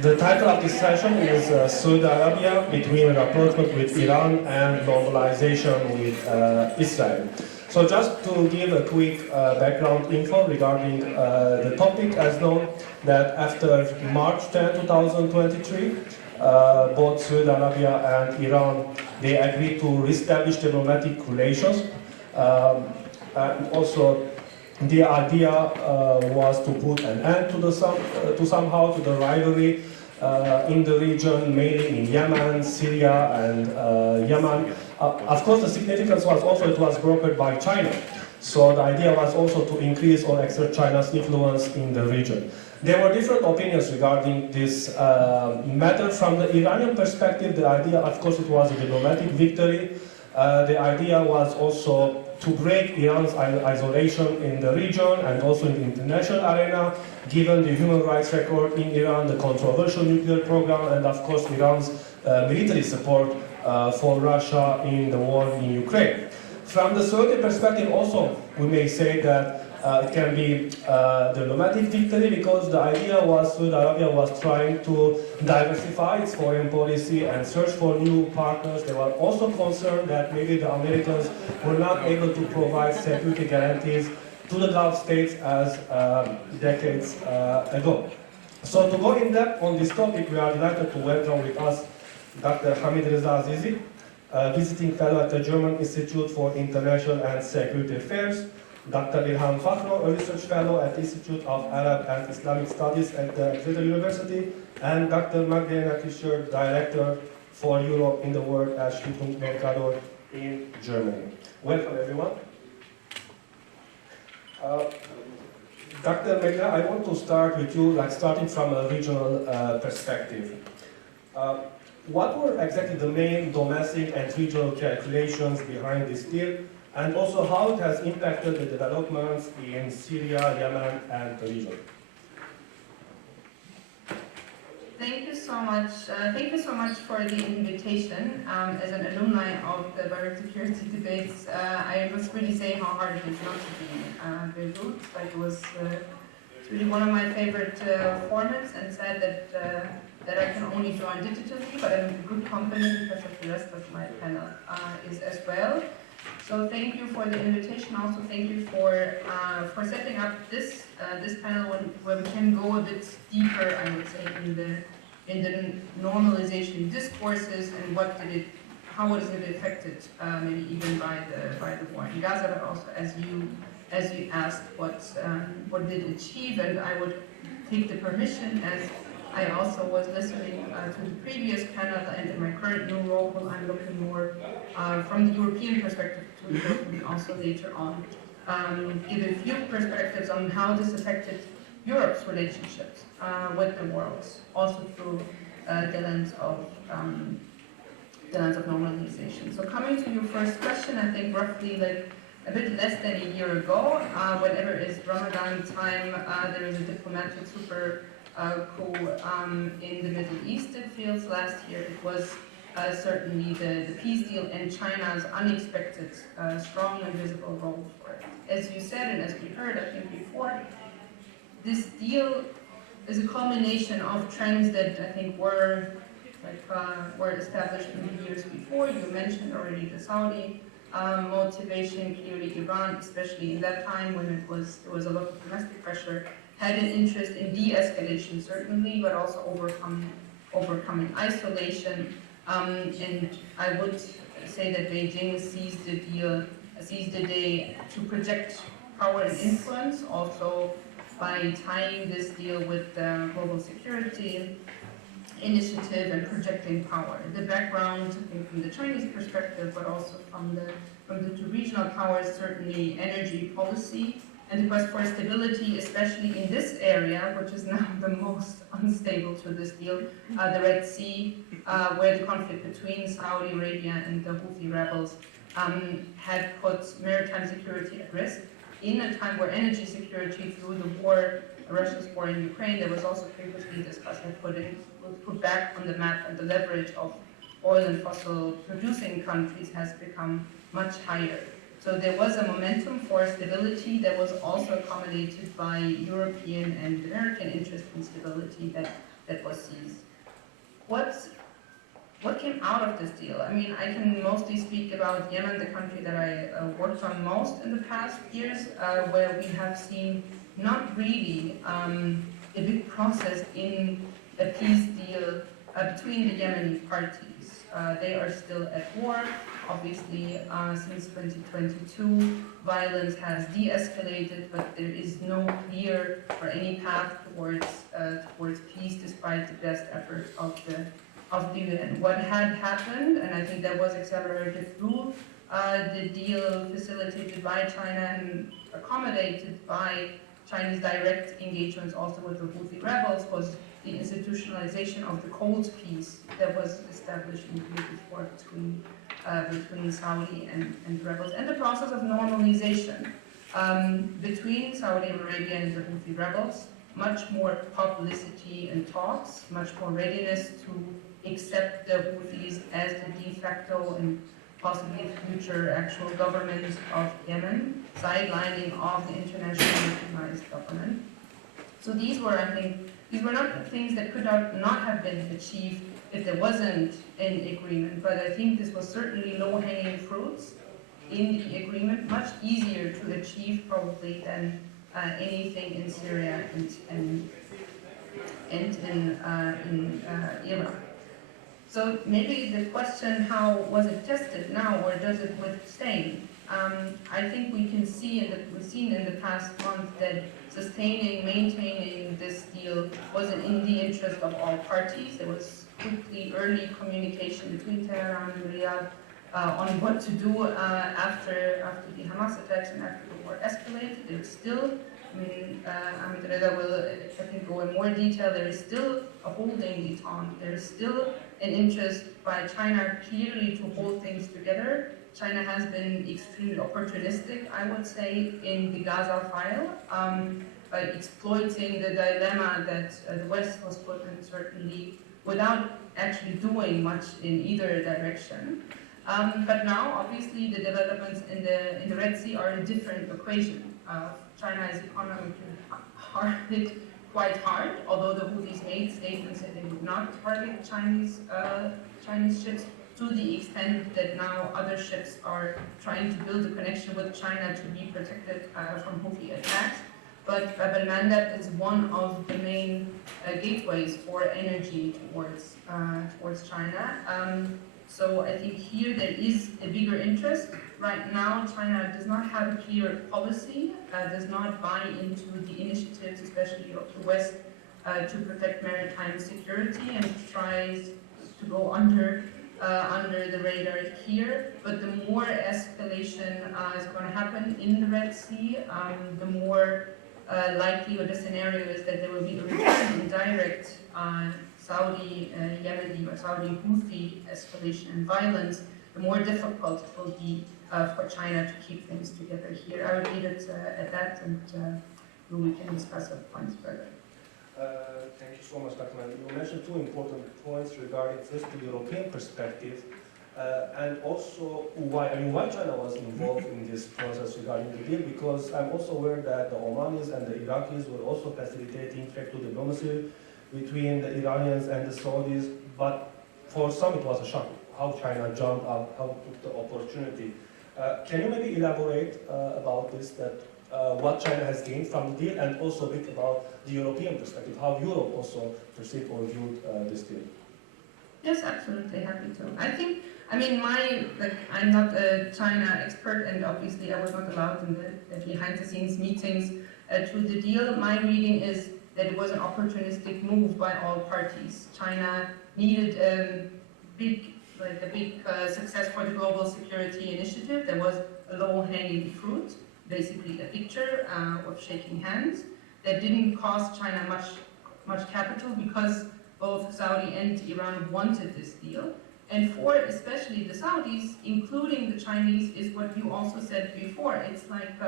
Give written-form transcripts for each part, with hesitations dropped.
The title of this session is Saudi Arabia between rapprochement with Iran and normalization with Israel. So just to give a quick background info regarding the topic, as known that after March 10, 2023, both Saudi Arabia and Iran, they agreed to reestablish diplomatic relations. And also, the idea was to put an end to the rivalry in the region, mainly in Yemen, Syria, and Yemen. Of course, the significance was also it was brokered by China. So the idea was also to increase or exert China's influence in the region. There were different opinions regarding this matter. From the Iranian perspective, the idea, of course, it was a diplomatic victory. The idea was also to break Iran's isolation in the region and also in the international arena, given the human rights record in Iran, the controversial nuclear program, and of course Iran's military support for Russia in the war in Ukraine. From the Saudi perspective also, we may say that it can be a diplomatic victory because the idea was Saudi Arabia was trying to diversify its foreign policy and search for new partners. They were also concerned that maybe the Americans were not able to provide security guarantees to the Gulf states as decades ago. So to go in depth on this topic, we are delighted to welcome with us Dr. Hamid Reza Azizi, visiting fellow at the German Institute for International and Security Affairs, Dr. Ilham Fakhro, a research fellow at the Institute of Arab and Islamic Studies at the Exeter University, and Dr. Magdalena Fischer, Director for Europe in the World at Stiftung Mercator in Germany. Welcome, everyone. Dr. Magdalena, I want to start with you, starting from a regional perspective. What were exactly the main domestic and regional calculations behind this deal? And also how it has impacted the developments in Syria, Yemen, and the region. Thank you so much. Thank you so much for the invitation. As an alumni of the direct security debates, I must really say how hard it is not to be Beirut. But it was it's really one of my favorite formats, and sad that I can only join digitally, but I'm in good company because of the rest of my panel is as well. So thank you for the invitation. Also, thank you for setting up this panel where we can go a bit deeper, I would say, in the normalization discourses and how was it affected, maybe even by the war in Gaza, but also as you asked, what did it achieve, and I would take the permission as I also was listening to the previous panel, and in my current new role, I'm looking more from the European perspective to Europe, and also later on give a few perspectives on how this affected Europe's relationships with the world, also through the lens of normalization. So coming to your first question, I think roughly a bit less than a year ago, whenever is Ramadan time, there is a diplomatic super coup in the Middle East, it feels. Last year it was certainly the peace deal and China's unexpected strong and visible role for it. As you said, and as we heard, I think before, this deal is a culmination of trends that I think were established in the years before. You mentioned already the Saudi motivation. Clearly Iran, especially in that time when there was a lot of domestic pressure, had an interest in de-escalation, certainly, but also overcoming isolation. And I would say that Beijing seized the day to project power and influence, also by tying this deal with the global security initiative and projecting power. The background, I think, from the Chinese perspective, but also from the two regional powers, certainly energy policy, and the quest for stability, especially in this area, which is now the most unstable to this deal, the Red Sea, where the conflict between Saudi Arabia and the Houthi rebels had put maritime security at risk. In a time where energy security through the war, Russia's war in Ukraine, that was also previously discussed, had put back on the map, and the leverage of oil and fossil producing countries has become much higher. So there was a momentum for stability that was also accommodated by European and American interest in stability that was seized. what came out of this deal? I mean, I can mostly speak about Yemen, the country that I worked on most in the past years, where we have seen not really a big process in a peace deal between the Yemeni parties. They are still at war. Obviously, since 2022, violence has de-escalated, but there is no clear or any path towards peace, despite the best efforts of the UN. What had happened, and I think that was accelerated through the deal facilitated by China and accommodated by Chinese direct engagements also with the Houthi rebels, was the institutionalization of the cold peace that was established in 2004 between Saudi and the rebels, and the process of normalization between Saudi Arabia and the Houthi rebels. Much more publicity and talks, much more readiness to accept the Houthis as the de facto and possibly future actual government of Yemen, sidelining of the internationally recognized government. So these were, I think, these were not things that could not have been achieved if there wasn't an agreement, but I think this was certainly low-hanging fruits in the agreement, much easier to achieve probably than anything in Syria and in Iraq. So maybe the question, how was it tested now, or does it withstand? I think we can see, we've seen in the past month that sustaining, maintaining this deal wasn't in the interest of all parties. There was quickly early communication between Tehran and Riyadh on what to do after the Hamas attacks and after the war escalated. There is still, I mean, Ahmed Reza will, I think, go in more detail. There is still a holding detente. There is still an interest by China clearly to hold things together. China has been extremely opportunistic, I would say, in the Gaza file, by exploiting the dilemma that the West was put in, certainly, without actually doing much in either direction. But now, obviously, the developments in the Red Sea are a different equation. China is economically hit quite hard, although the Houthis made statements that they would not target Chinese ships, to the extent that now other ships are trying to build a connection with China to be protected from Houthi attacks. But Bab al-Mandab is one of the main gateways for energy towards China. So I think here there is a bigger interest. Right now, China does not have a clear policy, does not buy into the initiatives, especially of the West, to protect maritime security, and tries to go under the radar here. But the more escalation is going to happen in the Red Sea, the more likely, or the scenario is that there will be a return in direct Saudi Yemeni or Saudi Houthi escalation and violence, the more difficult it will be for China to keep things together here. I would leave it at that, and we can discuss other points further. Thank you so much, Dr. Mann. You mentioned two important points regarding first the European perspective, and also why China was involved in this process regarding the deal, because I'm also aware that the Omanis and the Iraqis were also facilitating trade diplomacy between the Iranians and the Saudis, but for some it was a shock how China jumped up, how took the opportunity. Can you maybe elaborate about this, that what China has gained from the deal, and also a bit about the European perspective, how Europe also perceived or viewed this deal? Yes, absolutely, happy to. I mean, I'm not a China expert, and obviously I was not allowed in the behind-the-scenes meetings to the deal. My reading is that it was an opportunistic move by all parties. China needed a big success for the global security initiative. There was a low-hanging fruit, basically a picture of shaking hands, that didn't cost China much capital, because both Saudi and Iran wanted this deal. And for especially the Saudis, including the Chinese, is what you also said before. It's like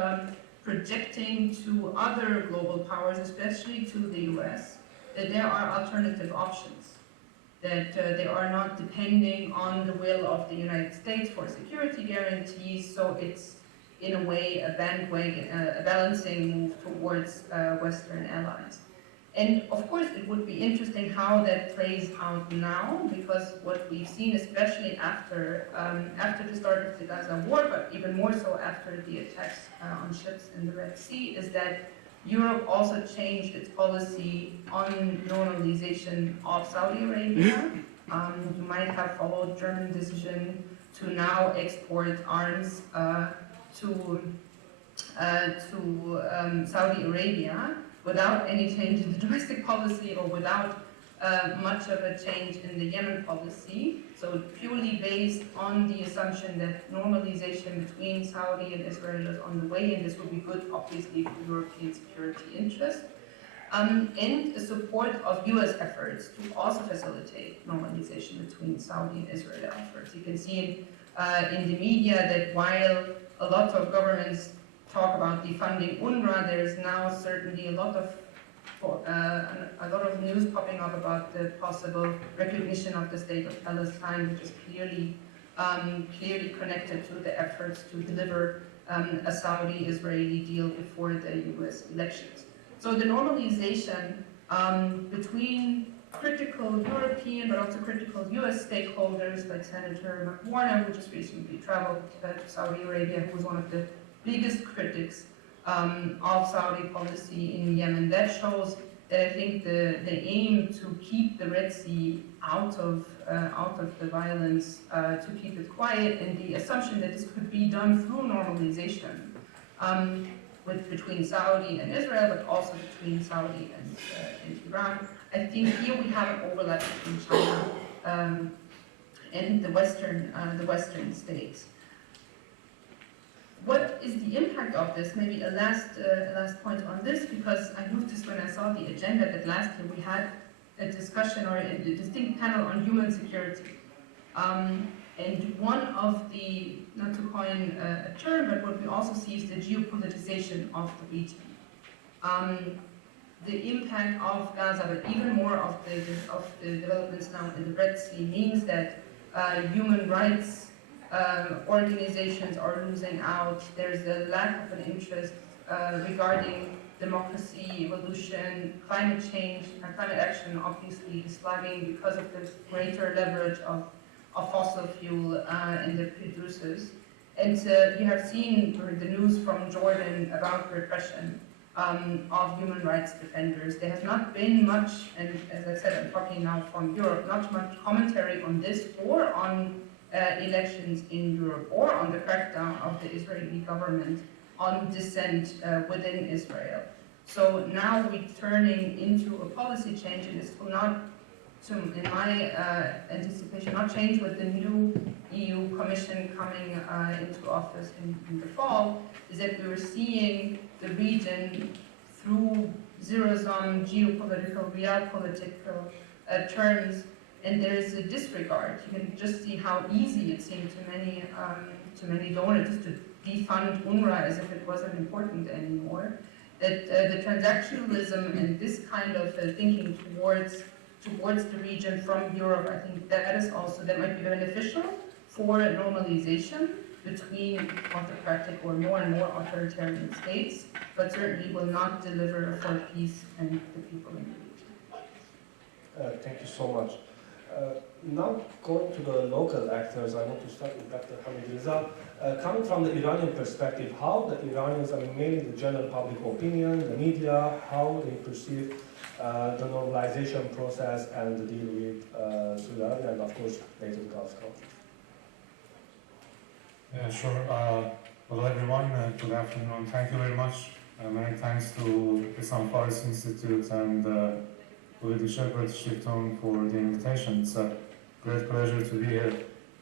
projecting to other global powers, especially to the US, that there are alternative options, that they are not depending on the will of the United States for security guarantees. So it's, in a way, a bandwagon, a balancing move towards Western allies. And of course, it would be interesting how that plays out now, because what we've seen, especially after the start of the Gaza war, but even more so after the attacks on ships in the Red Sea, is that Europe also changed its policy on normalization of Saudi Arabia. You might have followed German decision to now export arms to Saudi Arabia without any change in the domestic policy or without much of a change in the Yemen policy. So purely based on the assumption that normalization between Saudi and Israel is on the way, and this would be good, obviously, for European security interests. And the support of US efforts to also facilitate normalization between Saudi and Israel efforts. You can see in the media that while a lot of governments talk about defunding UNRWA, there is now certainly a lot of news popping up about the possible recognition of the state of Palestine, which is clearly connected to the efforts to deliver a Saudi-Israeli deal before the US elections. So the normalization between critical European but also critical US stakeholders like Senator McWarner, who just recently traveled to Saudi Arabia, who was one of the biggest critics of Saudi policy in Yemen. That shows that I think the aim to keep the Red Sea out of the violence, to keep it quiet, and the assumption that this could be done through normalization between Saudi and Israel, but also between Saudi and Iran. I think here we have an overlap between China and the Western states. What is the impact of this? Maybe a last point on this, because I noticed when I saw the agenda that last year we had a discussion or a distinct panel on human security. And one of the, not to coin a term, but what we also see is the geopoliticization of the region. The impact of Gaza, but even more of the developments now in the Red Sea, means that human rights organizations are losing out. There's a lack of an interest regarding democracy, evolution, climate change, and climate action obviously is lagging because of the greater leverage of fossil fuel and the producers. And you have seen the news from Jordan about repression of human rights defenders. There has not been much, and as I said, I'm talking now from Europe, not much commentary on this or on elections in Europe or on the crackdown of the Israeli government on dissent within Israel. So now we're turning into a policy change, and this will not, in my anticipation, not change with the new EU Commission coming into office in the fall, is that we were seeing the region through zero-sum geopolitical, realpolitical terms, and there is a disregard. You can just see how easy it seemed to many donors to defund UNRWA as if it wasn't important anymore. That the transactionalism and this kind of thinking towards the region from Europe, I think that might be beneficial for normalization between autocratic or more and more authoritarian states, but certainly will not deliver for peace and the people in the region. Thank you so much. Now going to the local actors, I want to start with Dr. Hamid Reza. Coming from the Iranian perspective, how the Iranians, mainly the general public opinion, the media, how they perceive the normalization process and the deal with Saudi Arabia and, of course, later the Gulf countries. Yeah, sure. Hello, everyone. Good afternoon. Thank you very much. Many thanks to Islam Faris Institute and British Shifton for the invitation. It's a great pleasure to be here.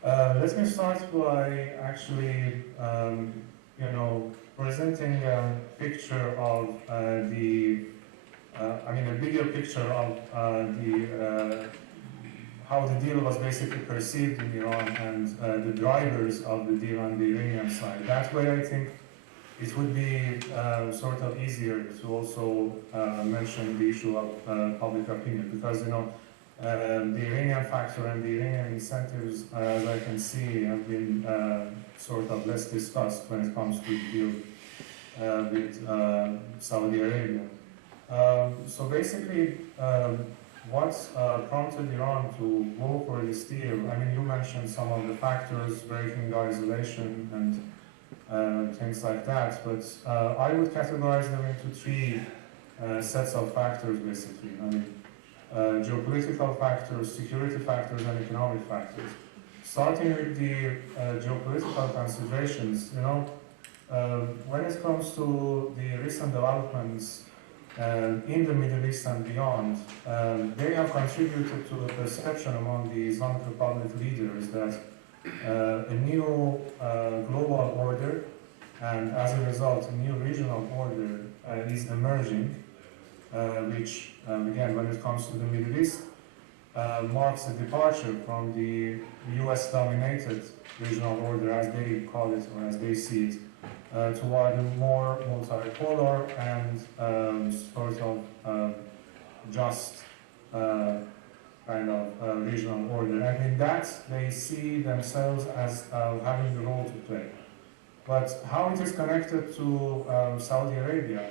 Let me start by actually, presenting a picture of a bigger picture of how the deal was basically perceived in Iran and the drivers of the deal on the Iranian side. That way, I think it would be sort of easier to also mention the issue of public opinion, because the Iranian factor and the Iranian incentives, as I can see, have been sort of less discussed when it comes to the deal with Saudi Arabia. So basically, what prompted Iran to go for this deal? I mean, you mentioned some of the factors, breaking the isolation and things like that, but I would categorize them into three sets of factors, basically. I mean, geopolitical factors, security factors, and economic factors. Starting with the geopolitical considerations, when it comes to the recent developments in the Middle East and beyond, they have contributed to the perception among the Islamic Republic leaders that a new global order and as a result a new regional order is emerging, which again, when it comes to the Middle East, marks a departure from the US-dominated regional order, as they call it or as they see it, toward a more multipolar and sort of just kind of regional order. And in that, they see themselves as having the role to play. But how it is connected to Saudi Arabia?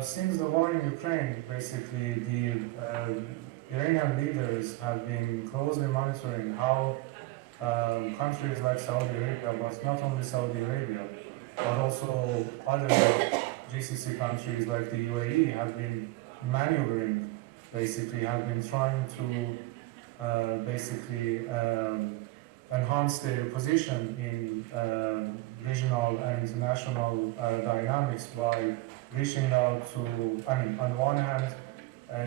Since the war in Ukraine, basically, the Iranian leaders have been closely monitoring how countries like Saudi Arabia, but not only Saudi Arabia, but also other GCC countries like the UAE have been maneuvering, basically, have been trying to basically enhance their position in regional and international dynamics by reaching out to, I mean, on one hand,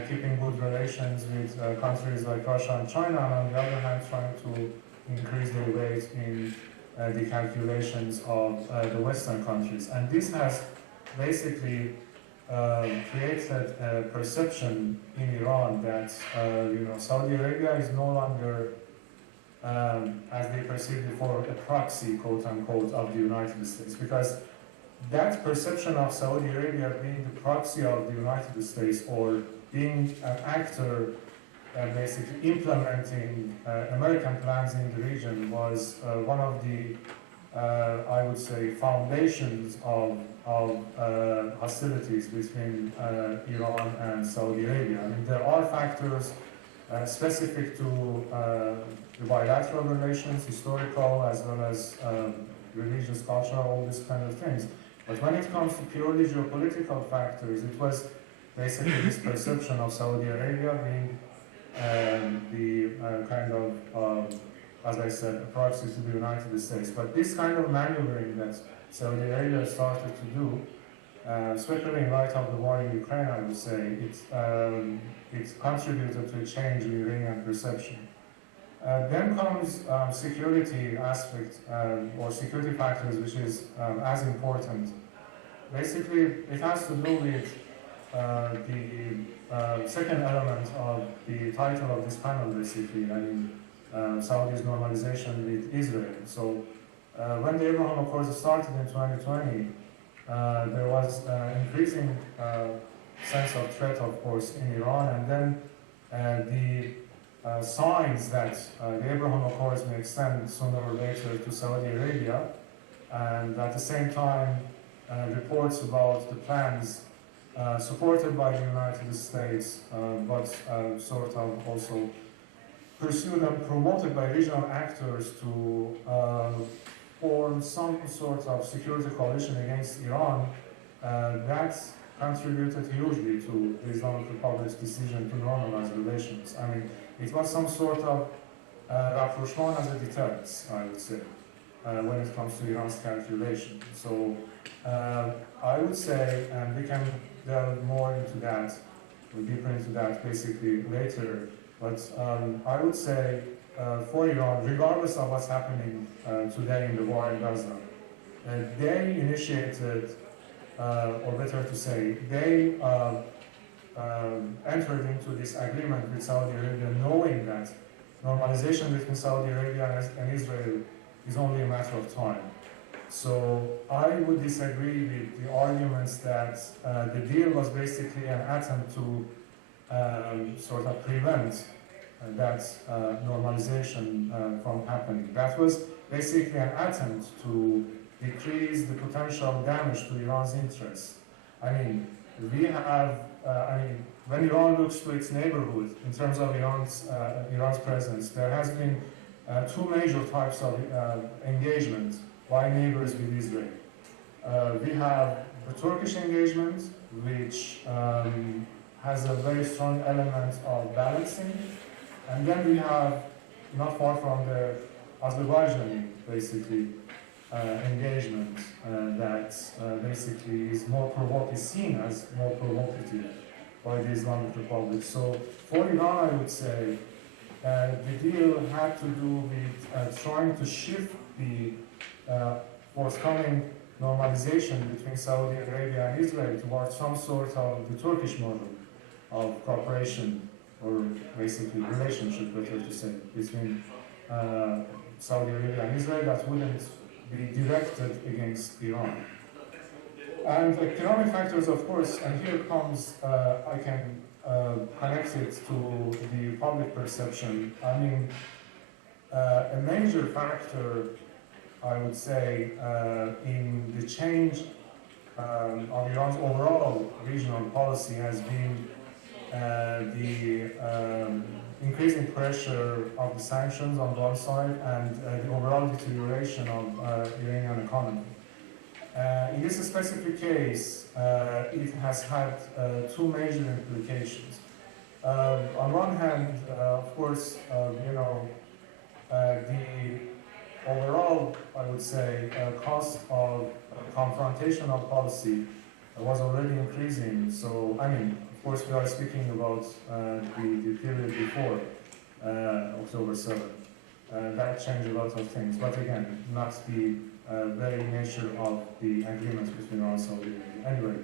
keeping good relations with countries like Russia and China, and on the other hand, trying to increase their weight in the calculations of the Western countries. And this has basically created a perception in Iran that Saudi Arabia is no longer, as they perceived before, a proxy, quote unquote, of the United States. Because that perception of Saudi Arabia being the proxy of the United States or being an actor basically implementing American plans in the region was one of the, I would say, foundations of hostilities between Iran and Saudi Arabia. I mean, there are factors specific to the bilateral relations, historical as well as religious, cultural, all these kind of things. But when it comes to purely geopolitical factors, it was basically this perception of Saudi Arabia being the kind of, as I said, a proxy to the United States. But this kind of maneuvering that Saudi Arabia started to do, especially in light of the war in Ukraine, I would say, it contributed to a change in Iranian perception. Then comes security aspect or security factors, which is as important. Basically, it has to do with the second element of the title of this panel, basically, I mean, Saudi's normalization with Israel. So when the Abraham Accords started in 2020, there was an increasing sense of threat, of course, in Iran, and then the signs that the Abraham Accords may extend sooner or later to Saudi Arabia, and at the same time, reports about the plans supported by the United States, but sort of also pursued and promoted by regional actors to form some sort of security coalition against Iran, that contributed hugely to the Islamic Republic's decision to normalize relations. I mean, it was some sort of rapprochement as a deterrent, I would say, when it comes to Iran's calculation. So I would say, and we can delve more into that, or deeper into that basically later, but I would say for Iran, regardless of what's happening today in the war in Gaza, they initiated, or better to say, they entered into this agreement with Saudi Arabia knowing that normalization between Saudi Arabia and Israel is only a matter of time. So I would disagree with the arguments that the deal was basically an attempt to sort of prevent that normalization from happening. That was basically an attempt to decrease the potential damage to Iran's interests. I mean, we have, when Iran looks to its neighborhood in terms of Iran's presence, there has been two major types of engagement by neighbors with Israel. We have the Turkish engagement, which has a very strong element of balancing, and then we have, not far from the Azerbaijani, basically, engagement that basically is seen as more provocative by the Islamic Republic. So for Iran, I would say the deal had to do with trying to shift the forthcoming normalization between Saudi Arabia and Israel towards some sort of the Turkish model of cooperation, or basically relationship, better to say, between Saudi Arabia and Israel that wouldn't be directed against Iran. And economic factors, of course, and here comes, I can connect it to the public perception. I mean, a major factor, I would say, in the change of Iran's overall regional policy has been the increasing pressure of the sanctions on one side and the overall deterioration of Iranian economy. In this specific case, it has had two major implications. On one hand, of course, the overall, I would say, cost of confrontational policy was already increasing. So, I mean, of course, we are speaking about the period before October 7. That changed a lot of things, but again, not the very nature of the agreements between Iran and Saudi Arabia. Anyway,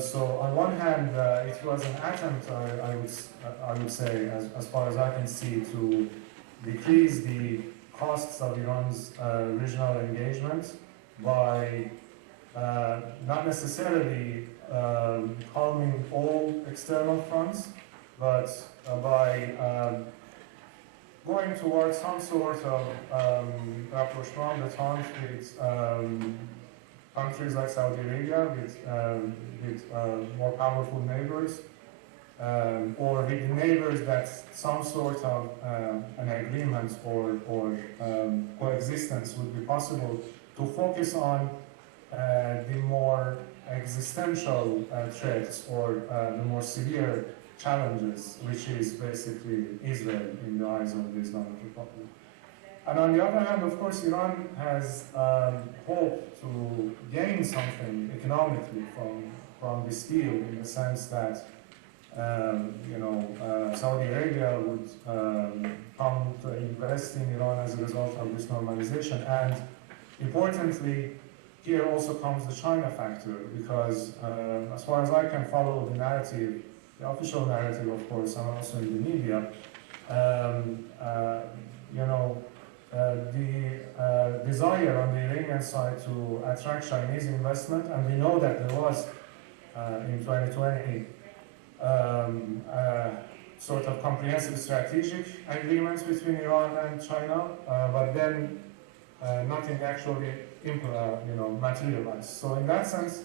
so on one hand, it was an attempt, I would say, as far as I can see, to decrease the costs of Iran's regional engagement by not necessarily calming all external fronts, but by going towards some sort of rapprochement, détente with countries like Saudi Arabia, with more powerful neighbors, or with neighbors that some sort of an agreement or coexistence would be possible, to focus on the more existential threats or the more severe challenges, which is basically Israel in the eyes of the Islamic Republic. And on the other hand, of course, Iran has hoped to gain something economically from this deal, in the sense that Saudi Arabia would come to invest in Iran as a result of this normalization. And importantly, here also comes the China factor, because as far as I can follow the narrative, the official narrative, of course, and also in the media, the desire on the Iranian side to attract Chinese investment, and we know that there was in 2020 sort of comprehensive strategic agreements between Iran and China, but then nothing actually materialized. So in that sense,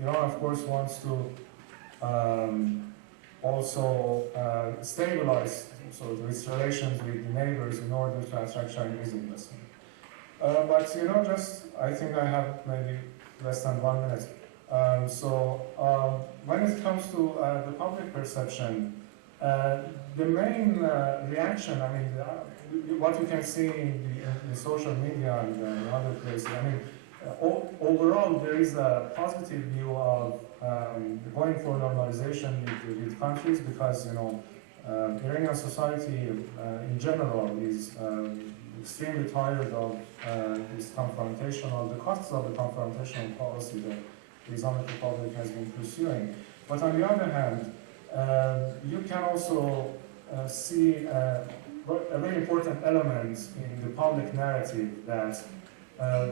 Iran, of course, wants to also stabilize its relations with the neighbors in order to attract Chinese investment. I think I have maybe less than 1 minute. When it comes to the public perception, the main reaction, I mean, what you can see in the social media and other places, I mean, overall there is a positive view of going for normalization with countries, because Iranian society in general is extremely tired of this confrontational, the costs of the confrontational policy that the Islamic Republic has been pursuing. But on the other hand, you can also see a very important element in the public narrative, that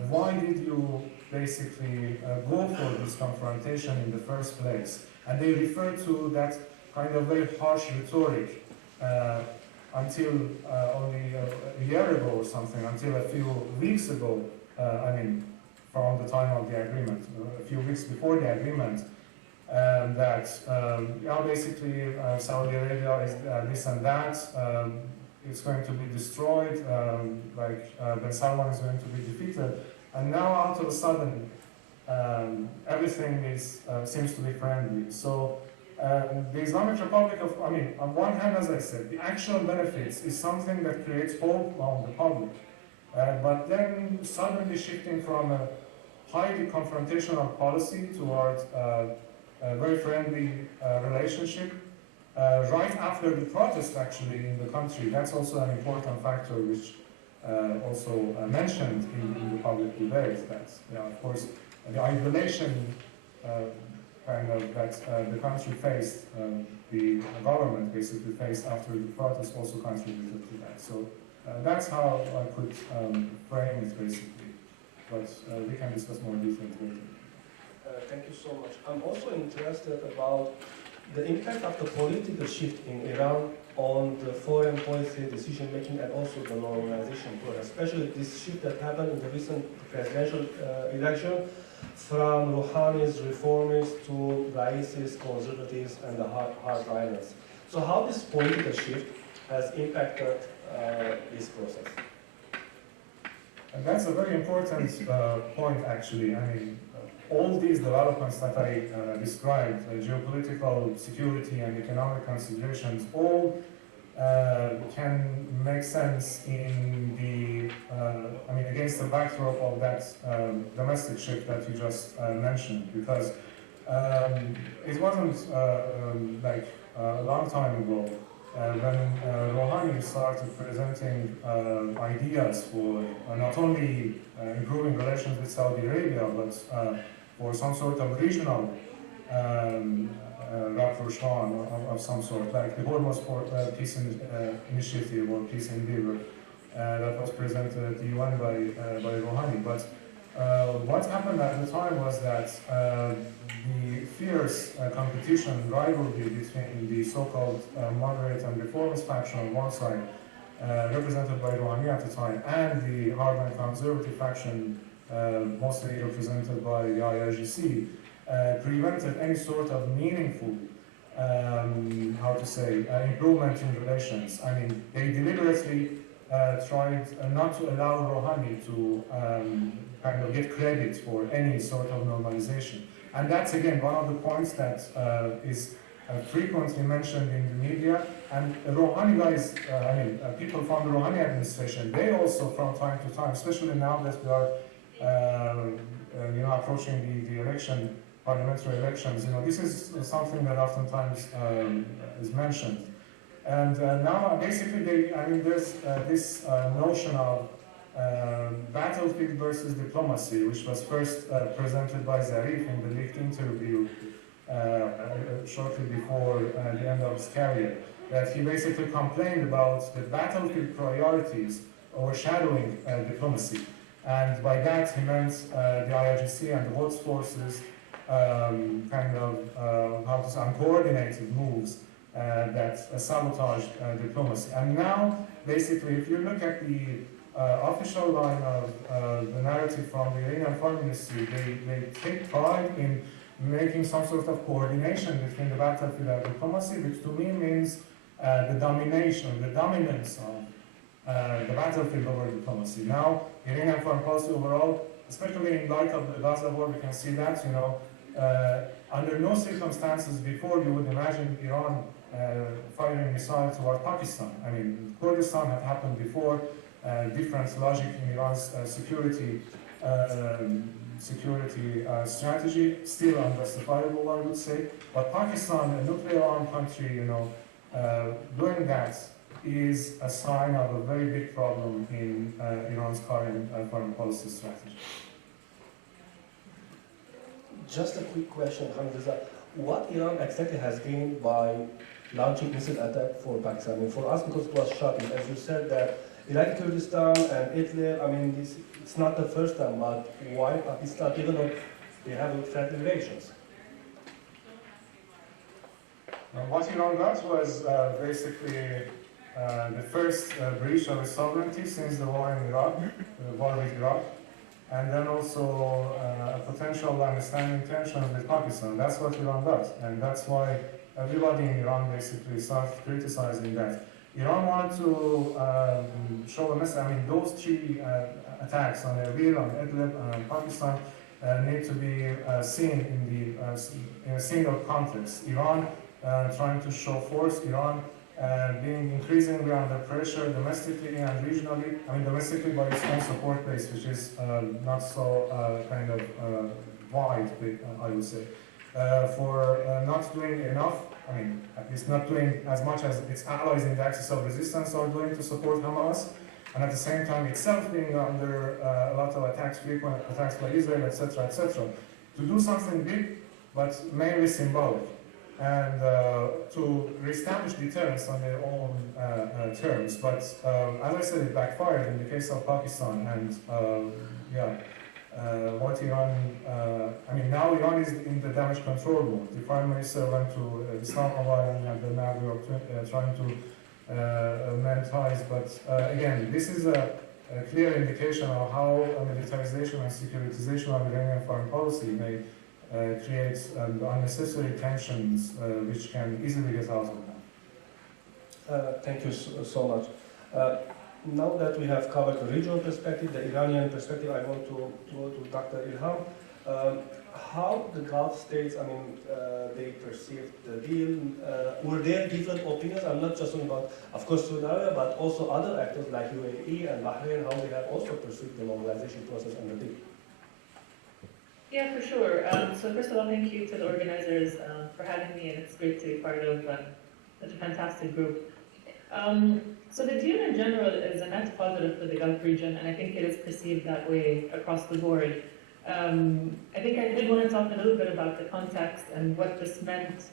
why did you basically go for this confrontation in the first place? And they refer to that kind of very harsh rhetoric until only a year ago or something, until a few weeks ago, from the time of the agreement, a few weeks before the agreement, basically Saudi Arabia is this and that. It's going to be destroyed. Ben Salman is going to be defeated. And now, all of a sudden, everything seems to be friendly. So the Islamic Republic on one hand, as I said, the actual benefits is something that creates hope among the public. But then suddenly shifting from a highly confrontational policy towards a very friendly relationship, right after the protest actually in the country. That's also an important factor which also mentioned in the public debate, that of course the isolation that the country faced, the government basically faced after the protest also contributed to that. So that's how I could frame it basically, but we can discuss more details later. Thank you so much. I'm also interested about the impact of the political shift in Iran on the foreign policy decision making and also the normalization process, especially this shift that happened in the recent presidential election from Rouhani's reformists to Raisi's conservatives and the hardliners. So how this political shift has impacted this process? And that's a very important point actually. I mean, all these developments that I described, geopolitical, security, and economic considerations, all can make sense in the, against the backdrop of that domestic shift that you just mentioned, because it wasn't like a long time ago when Rouhani started presenting ideas for not only improving relations with Saudi Arabia, but for some sort of regional rapprochement of some sort, like the Hormuz Peace Initiative or Peace Endeavor that was presented at the UN by Rouhani. But what happened at the time was that the fierce competition, rivalry between the so-called moderate and reformist faction on one side, represented by Rouhani at the time, and the hardline conservative faction, mostly represented by the IRGC, prevented any sort of meaningful, improvement in relations. I mean, they deliberately tried not to allow Rouhani to get credit for any sort of normalization. And that's, again, one of the points that is frequently mentioned in the media. And Rouhani guys, people from the Rouhani administration, they also, from time to time, especially now that we are approaching the election, parliamentary elections, this is something that oftentimes is mentioned. And now, basically, there's this notion of battlefield versus diplomacy, which was first presented by Zarif in the leaked interview shortly before the end of his career, that he basically complained about the battlefield priorities overshadowing diplomacy. And by that, he meant the IRGC and the Quds forces uncoordinated moves that sabotaged diplomacy. And now, basically, if you look at the official line of the narrative from the Iranian Foreign Ministry, they take pride in making some sort of coordination between the battlefield and diplomacy, which to me means the dominance of the battlefield over diplomacy. Now, Iranian foreign policy overall, especially in light of the Gaza war, we can see that, under no circumstances before you would imagine Iran firing missiles toward Pakistan. I mean, Kurdistan had happened before, different logic in Iran's security strategy, still unjustifiable, I would say. But Pakistan, a nuclear-armed country, doing that is a sign of a very big problem in Iran's current foreign policy strategy. Just a quick question, Hamza. What Iran exactly has gained by launching missile attack for Pakistan? I mean, for us, because it was shocking, as you said, that Iraqi Kurdistan and Idlib, it's not the first time, but why Pakistan, even though they have friendly relations? What Iran got was basically the first breach of its sovereignty since the war in Iraq, the war with Iraq. and then also a potential understanding tensions with Pakistan. That's what Iran does, and that's why everybody in Iran basically started criticizing that. Iran wanted to show a message. I mean, those three attacks on Erbil, on Idlib, and on Pakistan need to be seen in a single context. Iran trying to show force, Iran being increasingly under pressure domestically and regionally. I mean, domestically by its own support base, which is not so kind of wide, I would say, for not doing enough. I mean, at least not doing as much as its allies in the axis of resistance are doing to support Hamas, and at the same time itself being under a lot of attacks, frequent attacks by Israel, etc., etc. To do something big, but mainly symbolic, and to reestablish deterrence on their own terms. But as I said, it backfired in the case of Pakistan, and what Iran, I mean, now Iran is in the damage control mode. The Prime Minister went to Islamabad, and then now we are trying to mend ties. But again, this is a clear indication of how militarization and securitization of Iranian foreign policy may create unnecessary tensions which can easily get out of hand. Thank you so much. Now that we have covered the regional perspective, the Iranian perspective, I want to go to Dr. Ilham. How the Gulf states, I mean, they perceived the deal. Were there different opinions? I'm not just talking about, of course, Saudi Arabia, but also other actors like UAE and Bahrain, how they have also pursued the normalization process and the deal. Yeah, for sure. So first of all, thank you to the organizers for having me, and it's great to be part of such a fantastic group. So the deal in general is a net positive for the Gulf region, and I think it is perceived that way across the board. I think I did want to talk a little bit about the context and what this meant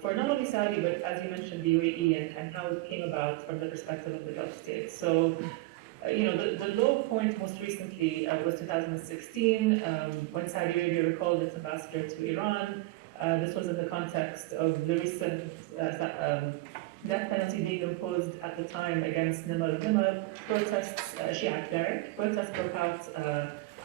for not only Saudi, but as you mentioned, the UAE, and how it came about from the perspective of the Gulf states. So, the low point most recently was 2016, when Saudi Arabia recalled its ambassador to Iran. This was in the context of the recent death penalty being imposed at the time against Nimal protests, Shia cleric. Protests broke out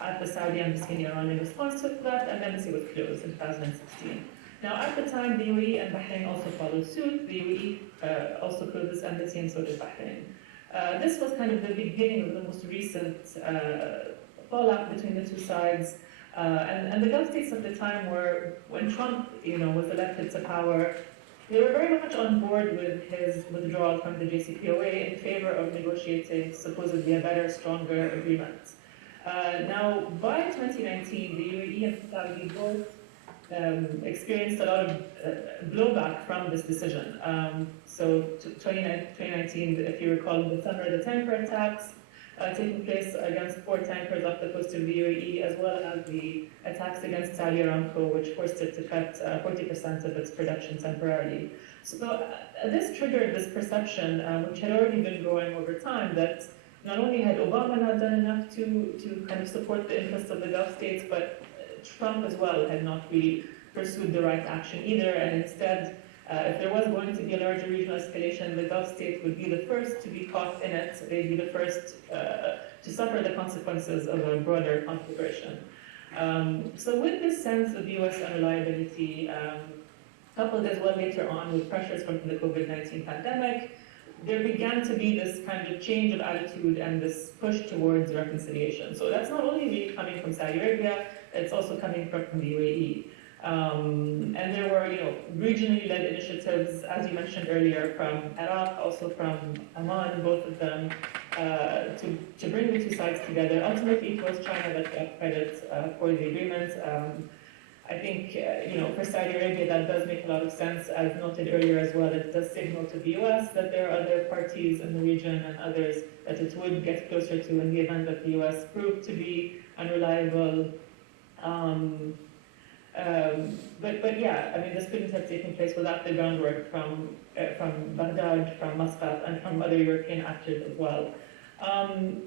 at the Saudi embassy in Iran in response to that, and the embassy was closed in 2016. Now, at the time, the UAE and Bahrain also followed suit. The UAE also closed its embassy, and so did Bahrain. This was kind of the beginning of the most recent fallout between the two sides. And the Gulf states at the time were, when Trump, was elected to power, they were very much on board with his withdrawal from the JCPOA in favor of negotiating supposedly a better, stronger agreement. Now, by 2019, the UAE and Saudi both experienced a lot of blowback from this decision. So 2019, if you recall, in the summer, the tanker attacks taking place against 4 tankers off the coast of the UAE, as well as the attacks against Saudi Aramco, which forced it to cut 40% of its production temporarily. So this triggered this perception, which had already been growing over time, that not only had Obama not done enough to kind of support the interests of the Gulf states, but Trump as well had not really pursued the right action either, and instead, if there was going to be a larger regional escalation, the Gulf states would be the first to be caught in it. They'd be the first to suffer the consequences of a broader conflagration. So with this sense of U.S. unreliability, coupled as well later on with pressures from the COVID-19 pandemic, there began to be this kind of change of attitude and this push towards reconciliation. So that's not only really coming from Saudi Arabia, it's also coming from the UAE. And there were, regionally led initiatives, as you mentioned earlier, from Iraq, also from Oman, both of them, to bring the two sides together. Ultimately, it was China that got credit for the agreement. I think, for Saudi Arabia, that does make a lot of sense. As noted earlier as well, it does signal to the U.S. that there are other parties in the region and others that it would get closer to in the event that the U.S. proved to be unreliable. But yeah, I mean, this couldn't have taken place without the groundwork from Baghdad, from Muscat, and from other European actors as well.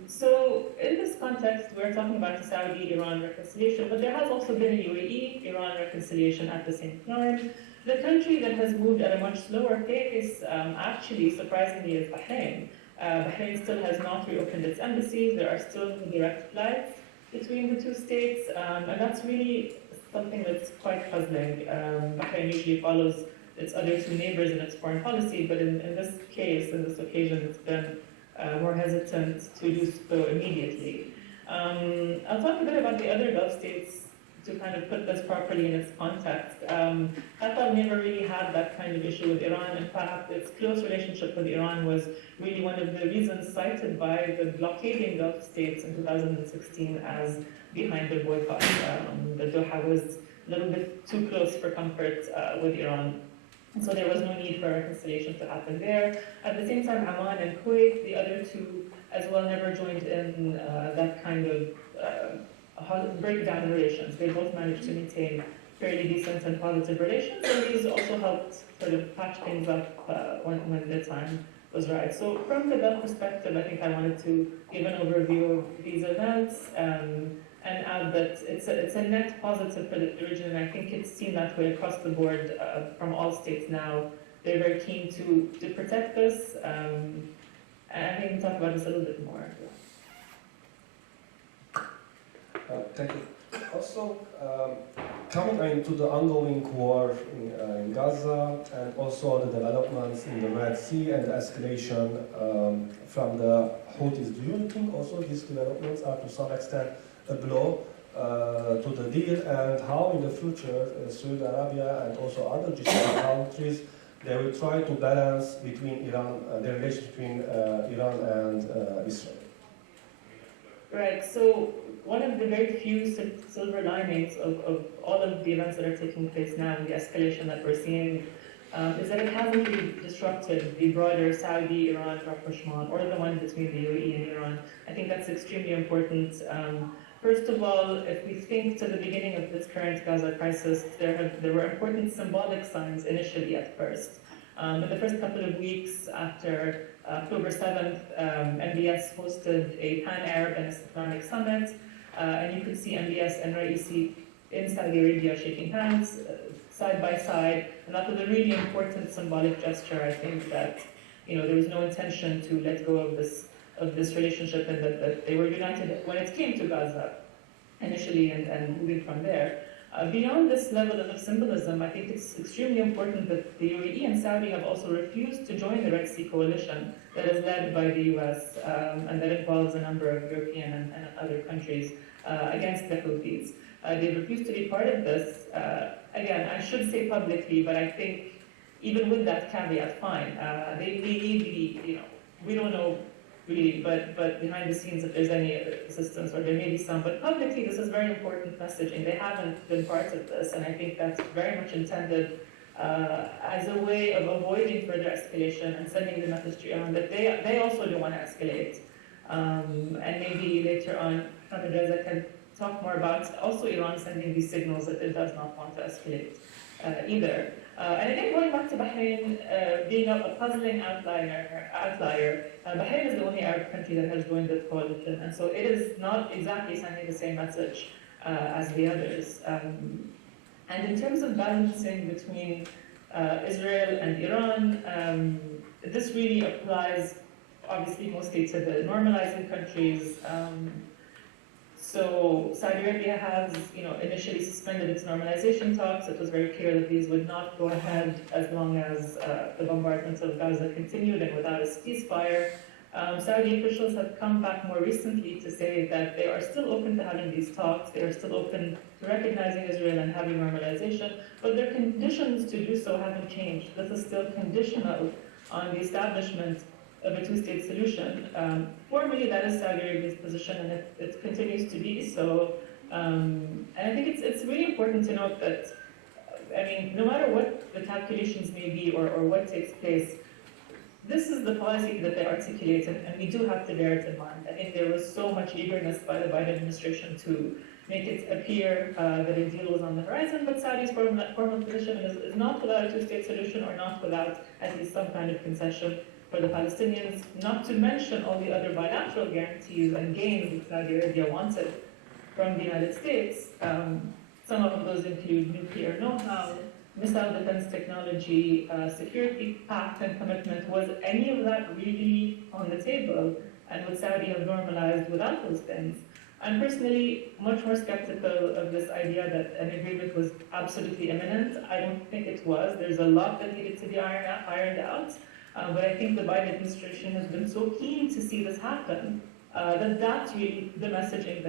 So in this context, we're talking about the Saudi-Iran reconciliation, but there has also been a UAE-Iran reconciliation at the same time. The country that has moved at a much slower pace, actually, surprisingly, is Bahrain. Bahrain still has not reopened its embassies. There are still no direct flights. between the two states, and that's really something that's quite puzzling. Bahrain usually follows its other two neighbors in its foreign policy, but in this case, in this occasion, it's been more hesitant to do so immediately. I'll talk a bit about the other Gulf states to kind of put this properly in its context. Qatar never really had that kind of issue with Iran. In fact, its close relationship with Iran was really one of the reasons cited by the blockading Gulf states in 2016 as behind the boycott. The Doha was a little bit too close for comfort with Iran. And so there was no need for reconciliation to happen there. At the same time, Oman and Kuwait, the other two, as well, never joined in that kind of breakdown in relations. They both managed to maintain fairly decent and positive relations, and these also helped sort of patch things up when the time was right. So from the Gulf perspective, I think I wanted to give an overview of these events and add that it's a net positive for the region, and I think it's seen that way across the board from all states now. They're very keen to protect this, and I think we can talk about this a little bit more. Thank you. Also, coming into the ongoing war in Gaza and also the developments in the Red Sea and the escalation from the Houthis, do you think also these developments are to some extent a blow to the deal, and how in the future Saudi Arabia and also other GCC countries they will try to balance between Iran, the relationship between Iran and Israel? Right, so one of the very few silver linings of all of the events that are taking place now and the escalation that we're seeing is that it hasn't really disrupted the broader Saudi-Iran rapprochement or the one between the UAE and Iran. I think that's extremely important. First of all, if we think to the beginning of this current Gaza crisis, there were important symbolic signs initially at first. In the first couple of weeks after October 7th, MBS hosted a Pan-Arab and Islamic summit, and you could see MBS and Raisi in Saudi Arabia shaking hands, side by side, and that was a really important symbolic gesture. I think that there was no intention to let go of this relationship, and that they were united when it came to Gaza initially, and moving from there. Beyond this level of symbolism, I think it's extremely important that the UAE and Saudi have also refused to join the Red Sea coalition that is led by the US and that involves a number of European and other countries against the Houthis. They refused to be part of this. Again, I should say publicly, but I think even with that caveat, fine. They need we don't know really, but behind the scenes if there's any assistance, or there may be some, but publicly this is very important messaging. They haven't been part of this, and I think that's very much intended as a way of avoiding further escalation and sending the message to Iran that they also don't want to escalate. And maybe later on, Reza can talk more about also Iran sending these signals that it does not want to escalate either. And again, going back to Bahrain being a puzzling outlier, Bahrain is the only Arab country that has joined the coalition, and so it is not exactly sending the same message as the others. And in terms of balancing between Israel and Iran, this really applies obviously mostly to the normalizing countries. So Saudi Arabia has, initially suspended its normalization talks. It was very clear that these would not go ahead as long as the bombardments of Gaza continued and without a ceasefire. Saudi officials have come back more recently to say that they are still open to having these talks. They are still open to recognizing Israel and having normalization, but their conditions to do so haven't changed. This is still conditional on the establishment of a two-state solution. Formally, that is Saudi Arabia's position, and it continues to be so. And I think it's really important to note that, no matter what the calculations may be or what takes place, this is the policy that they articulate, and we do have to bear it in mind. I think there was so much eagerness by the Biden administration to make it appear that a deal was on the horizon, but Saudi's formal position is not without a two-state solution, or not without at least some kind of concession for the Palestinians, not to mention all the other bilateral guarantees and gains that Saudi Arabia wanted from the United States. Some of those include nuclear know-how, missile defense technology, security pact and commitment. Was any of that really on the table? And would Saudi have normalized without those things? I'm personally much more skeptical of this idea that an agreement was absolutely imminent. I don't think it was. There's a lot that needed to be ironed out. But I think the Biden administration has been so keen to see this happen that that's really the messaging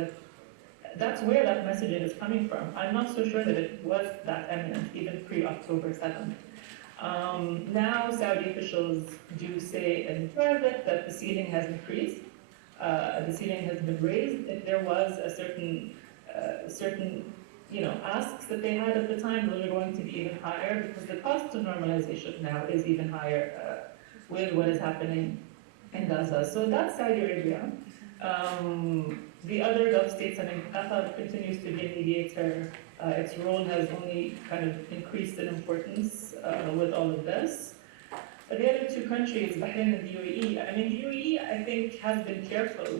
that's where that messaging is coming from. I'm not so sure that it was that imminent, even pre-October 7th. Now Saudi officials do say in private that the ceiling has increased, the ceiling has been raised. If there was a certain asks that they had at the time, those are going to be even higher because the cost of normalization now is even higher with what is happening in Gaza. So that's Saudi Arabia. The other Gulf states, and Qatar continues to be a mediator. Its role has only kind of increased in importance with all of this. But the other two countries, Bahrain and the UAE, I mean, the UAE, I think, has been careful.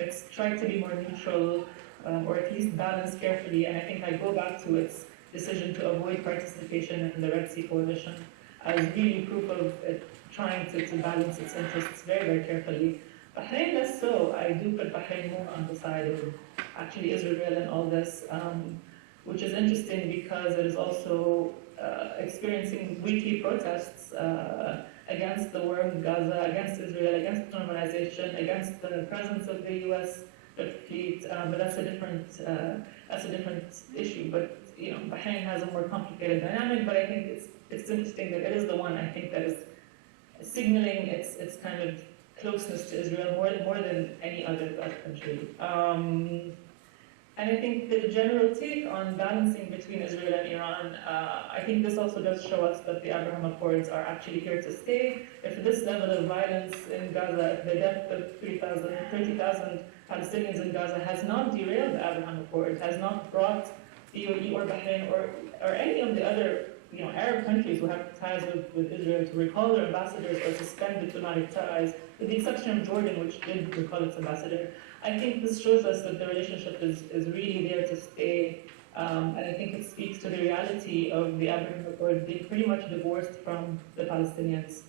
It's tried to be more neutral, or at least balance carefully, and I think I go back to its decision to avoid participation in the Red Sea Coalition as really proof of it trying to balance its interests very, very carefully. Bahrain less so. I do put Bahrain more on the side of actually Israel and all this, which is interesting because it is also experiencing weekly protests against the war in Gaza, against Israel, against normalization, against the presence of the U.S. fleet. But that's a different issue. But Bahrain has a more complicated dynamic. But I think it's interesting that it is the one I think that is signaling its kind of closeness to Israel more than any other Gulf country. And I think the general take on balancing between Israel and Iran, I think this also does show us that the Abraham Accords are actually here to stay. If this level of violence in Gaza, if the death of 30,000 Palestinians in Gaza has not derailed the Abraham Accords, has not brought the UAE or Bahrain or any of the other Arab countries who have ties with Israel to recall their ambassadors or suspend diplomatic ties, with the exception of Jordan, which did recall its ambassador. I think this shows us that the relationship is really there to stay, and I think it speaks to the reality of the Abraham Accords being pretty much divorced from the Palestinians.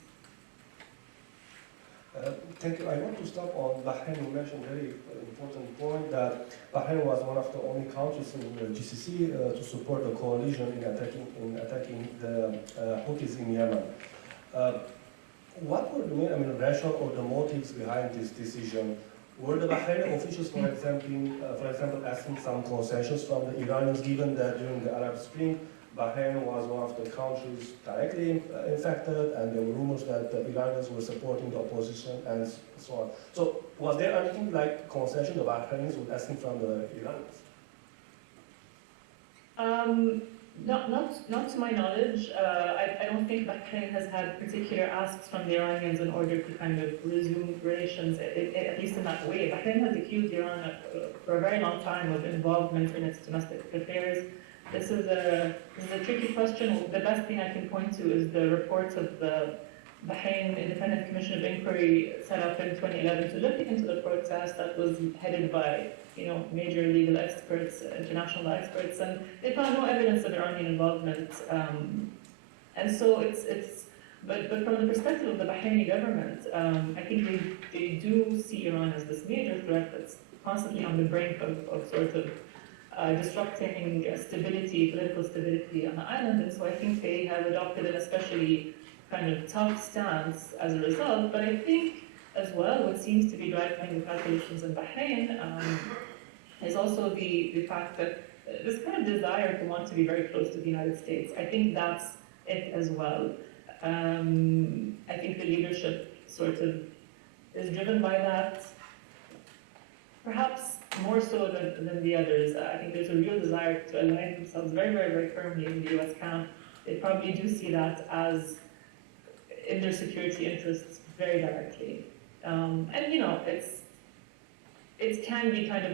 Thank you. I want to stop on Bahrain. You mentioned a very important point that Bahrain was one of the only countries in the GCC to support the coalition in attacking the Houthis in Yemen. What were the main rationale or the motives behind this decision? Were the Bahraini officials, for example, asking some concessions from the Iranians, given that during the Arab Spring, Bahrain was one of the countries directly infected, and there were rumors that the Iranians were supporting the opposition and so on. So was there anything like concession the Bahrainis were asking from the Iranians? Not to my knowledge. I don't think Bahrain has had particular asks from the Iranians in order to kind of resume relations, at least in that way. Bahrain has accused Iran for a very long time of involvement in its domestic affairs. This is a tricky question. The best thing I can point to is the report of the Bahrain Independent Commission of Inquiry set up in 2011 to look into the protest that was headed by major legal experts, international experts, and they found no evidence of Iranian involvement. And so but from the perspective of the Bahraini government, I think they do see Iran as this major threat that's constantly on the brink of sort of disrupting stability, political stability on the island, and so I think they have adopted an especially kind of tough stance as a result. But I think as well, what seems to be driving the calculations in Bahrain is also the fact that this kind of desire to want to be very close to the United States. I think that's it as well. I think the leadership sort of is driven by that, perhaps more so than the others. I think there's a real desire to align themselves very, very, very firmly in the U.S. camp. They probably do see that as in their security interests very directly. And it can be kind of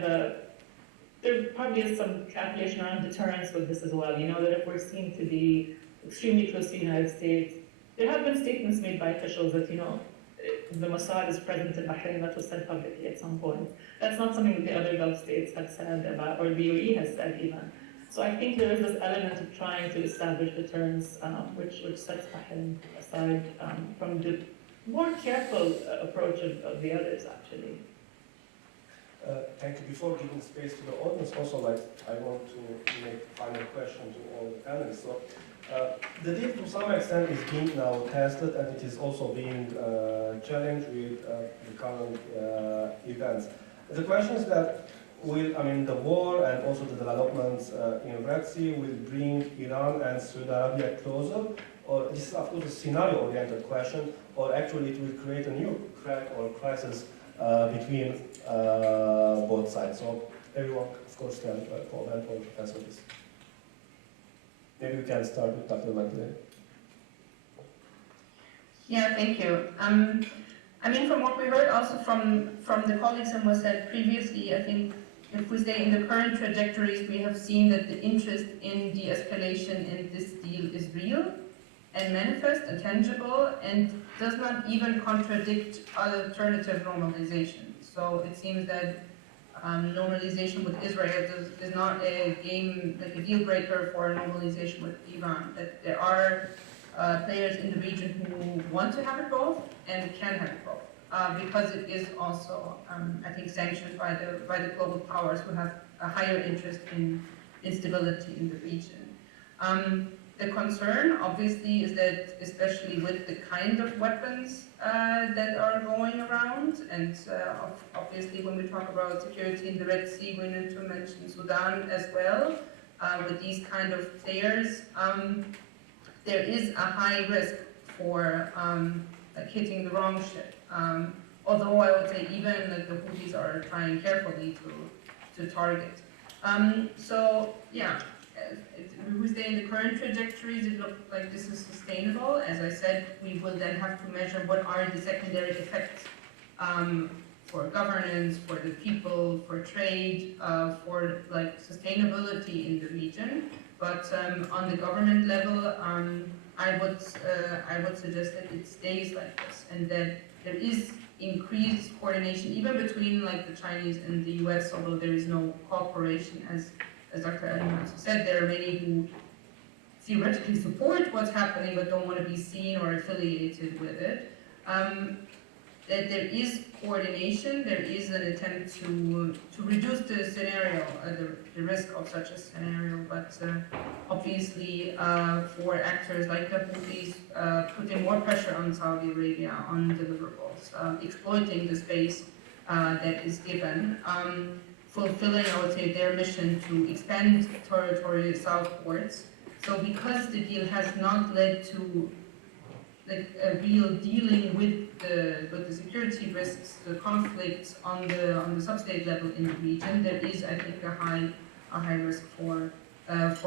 there probably is some calculation around deterrence with this as well. That if we're seen to be extremely close to the United States, there have been statements made by officials that, the Mossad is present in Bahrain. That was said publicly at some point. That's not something that the other Gulf states have said about, or the UAE has said even. So I think there is this element of trying to establish deterrence, which sets Bahrain aside from the more careful approach of the others, actually. Thank you. Before giving space to the audience, also like I want to make a final question to all the panelists. So, the deal to some extent is being now tested, and it is also being challenged with the current events. The question is that the war and also the developments in Red Sea will bring Iran and Saudi Arabia closer, or this is of course a scenario-oriented question, or actually it will create a new crack or crisis between both sides. So everyone, of course, can comment or answer this. Maybe we can start with Dr. Magdalene. Yeah, thank you. From what we heard also from the colleagues and was said previously, I think if we stay in the current trajectories, we have seen that the interest in de-escalation in this deal is real and manifest and tangible and does not even contradict alternative normalization. So it seems that normalization with Israel is not a deal breaker for normalization with Iran. That there are players in the region who want to have it both and can have it both. Because it is also, I think, sanctioned by the global powers who have a higher interest in stability in the region. The concern, obviously, is that, especially with the kind of weapons that are going around, and obviously when we talk about security in the Red Sea, we need to mention Sudan as well. With these kind of players, there is a high risk for hitting the wrong ship. Although I would say even the Houthis are trying carefully to target. So yeah, if we stay in the current trajectories, it looks like this is sustainable. As I said, we will then have to measure what are the secondary effects for governance, for the people, for trade, for sustainability in the region. But on the government level, I would suggest that it stays like this, and that there is increased coordination even between the Chinese and the US, although there is no cooperation, as Dr. Edelman also said. There are many who theoretically support what's happening but don't want to be seen or affiliated with it. That there is coordination, there is an attempt to reduce the scenario, the risk of such a scenario, but obviously for actors like the Houthis, putting more pressure on Saudi Arabia on deliverables, exploiting the space that is given, fulfilling, I would say, their mission to expand territory southwards. So because the deal has not led to a real dealing with the security risks, the conflicts on the sub-state level in the region, there is, I think, a high risk for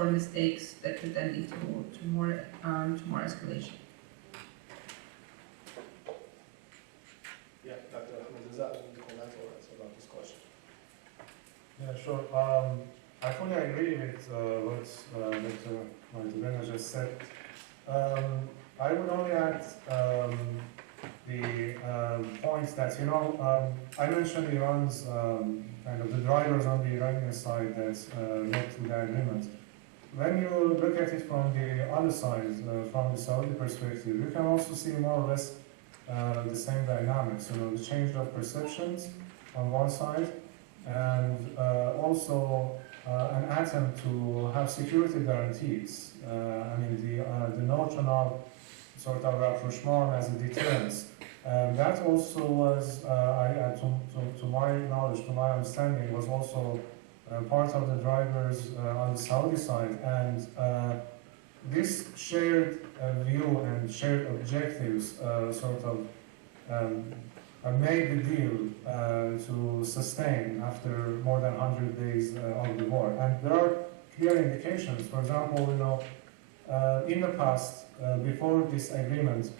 mistakes that could then lead to more escalation. Yeah, Dr. Ahmed, does that mean comment or answer about this question? Yeah, sure. I fully agree with what Dr. Magdalena just said. I would only add the points that, I mentioned Iran's kind of the drivers on the Iranian side that led to the agreement. When you look at it from the other side, from the Saudi perspective, you can also see more or less the same dynamics, the change of perceptions on one side, and also an attempt to have security guarantees. The notion of sort of rapprochement as a deterrence. That also was, to my knowledge, to my understanding, was also part of the drivers on the Saudi side. And this shared view and shared objectives made the deal to sustain after more than 100 days of the war. And there are clear indications. For example, in the past, before this agreement,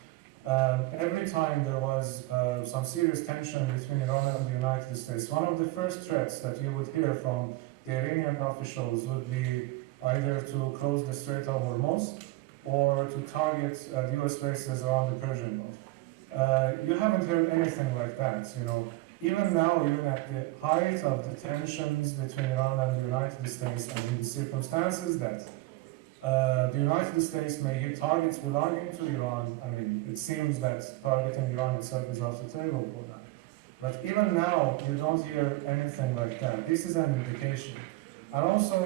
every time there was some serious tension between Iran and the United States, one of the first threats that you would hear from the Iranian officials would be either to close the Strait of Hormuz or to target US bases around the Persian Gulf. You haven't heard anything like that. Even now, even at the height of the tensions between Iran and the United States, and in the circumstances that the United States may hit targets belonging to Iran, it seems that targeting Iran itself is off the table for now. But even now, you don't hear anything like that. This is an indication. And also,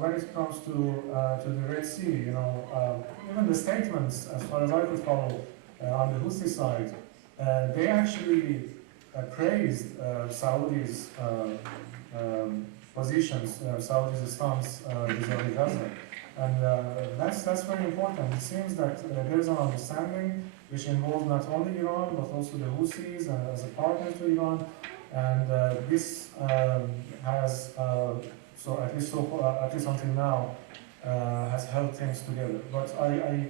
when it comes to the Red Sea, you know, even the statements, as far as I could follow, on the Houthi side, they actually praised Saudi's positions, Saudi's stance vis-a-vis Gaza. And that's very important. It seems that there is an understanding which involves not only Iran, but also the Houthis as a partner to Iran. And this has, at least until now, has held things together. But I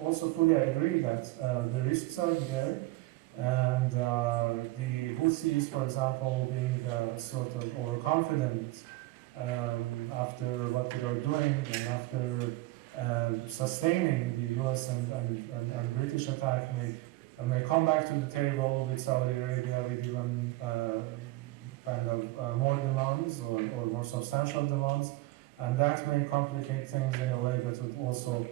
also fully agree that the risks are there. And the Houthis, for example, being sort of overconfident after what they are doing and after sustaining the US and British attack may come back to the table with Saudi Arabia with even kind of more demands or more substantial demands, and that may complicate things in a way that would also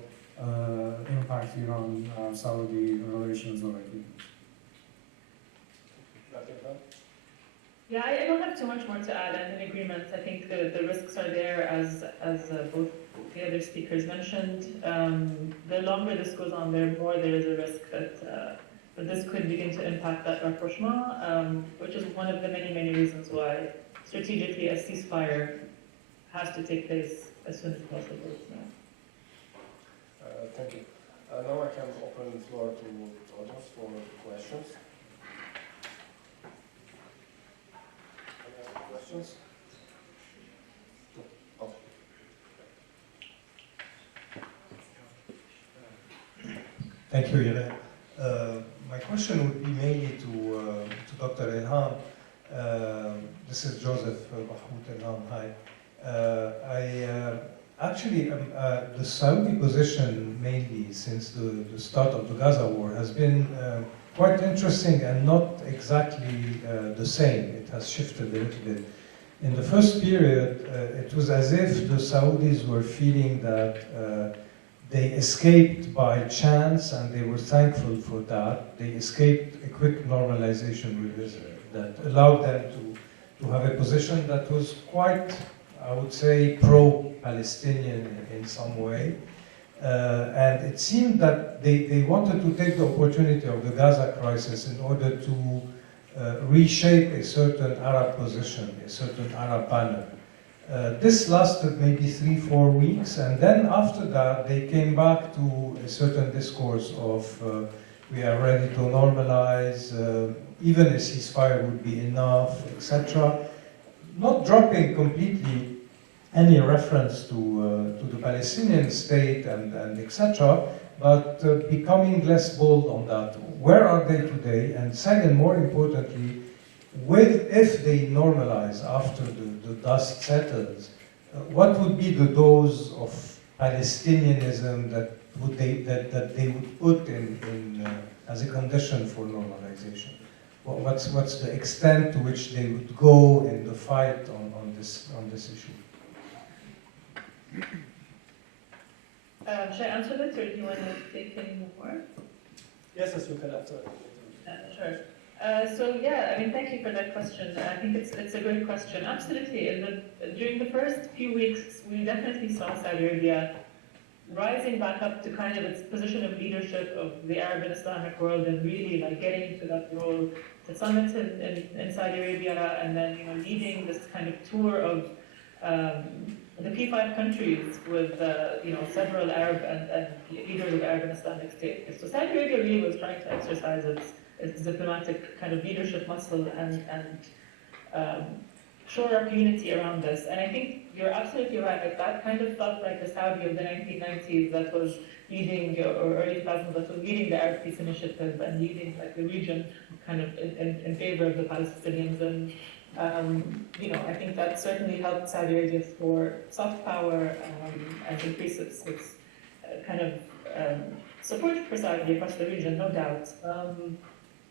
impact Iran-Saudi relations already. Yeah, I don't have too much more to add. I'm in agreement. I think the risks are there, as both the other speakers mentioned. The longer this goes on, the more there is a risk that this could begin to impact that rapprochement, which is one of the many reasons why strategically a ceasefire has to take place as soon as possible. Thank you. Now I can open the floor to others for questions. Questions? Oh. Thank you, Irene. My question would be mainly to Dr. Ilham. This is Joseph Mahmoud Ilham. Hi. Actually, the Saudi position, mainly since the start of the Gaza war, has been quite interesting and not exactly the same. It has shifted a little bit. In the first period, it was as if the Saudis were feeling that they escaped by chance, and they were thankful for that. They escaped a quick normalization with Israel that allowed them to have a position that was quite, I would say, pro-Palestinian in some way. And it seemed that they wanted to take the opportunity of the Gaza crisis in order to reshape a certain Arab position, a certain Arab banner. This lasted maybe 3-4 weeks, and then after that they came back to a certain discourse of we are ready to normalize, even a ceasefire would be enough, etc. Not dropping completely any reference to the Palestinian state and etc., but becoming less bold on that. Where are they today? And second, more importantly, if they normalize after the dust settles, what would be the dose of Palestinianism that they would put in as a condition for normalization? What's the extent to which they would go in the fight on this issue? Should I answer this, or do you want to take any more? Yes, you can answer. Sure. So yeah, I mean, thank you for that question. I think it's a good question. Absolutely. During the first few weeks, we definitely saw Saudi Arabia rising back up to kind of its position of leadership of the Arab and Islamic world, and really like getting into that role, to summits in Saudi Arabia, and then leading this kind of tour of the P5 countries with several Arab and leaders of Arab and Islamic states. So Saudi Arabia really was trying to exercise its diplomatic kind of leadership muscle and shore up unity around this. And I think you're absolutely right. Like, that kind of felt like the Saudi of the 1990s that was leading, or early 2000s, that was leading the Arab Peace Initiative and leading like the region kind of in favor of the Palestinians. And I think that certainly helped Saudi Arabia for soft power and increase its kind of support for Saudi across the region, no doubt.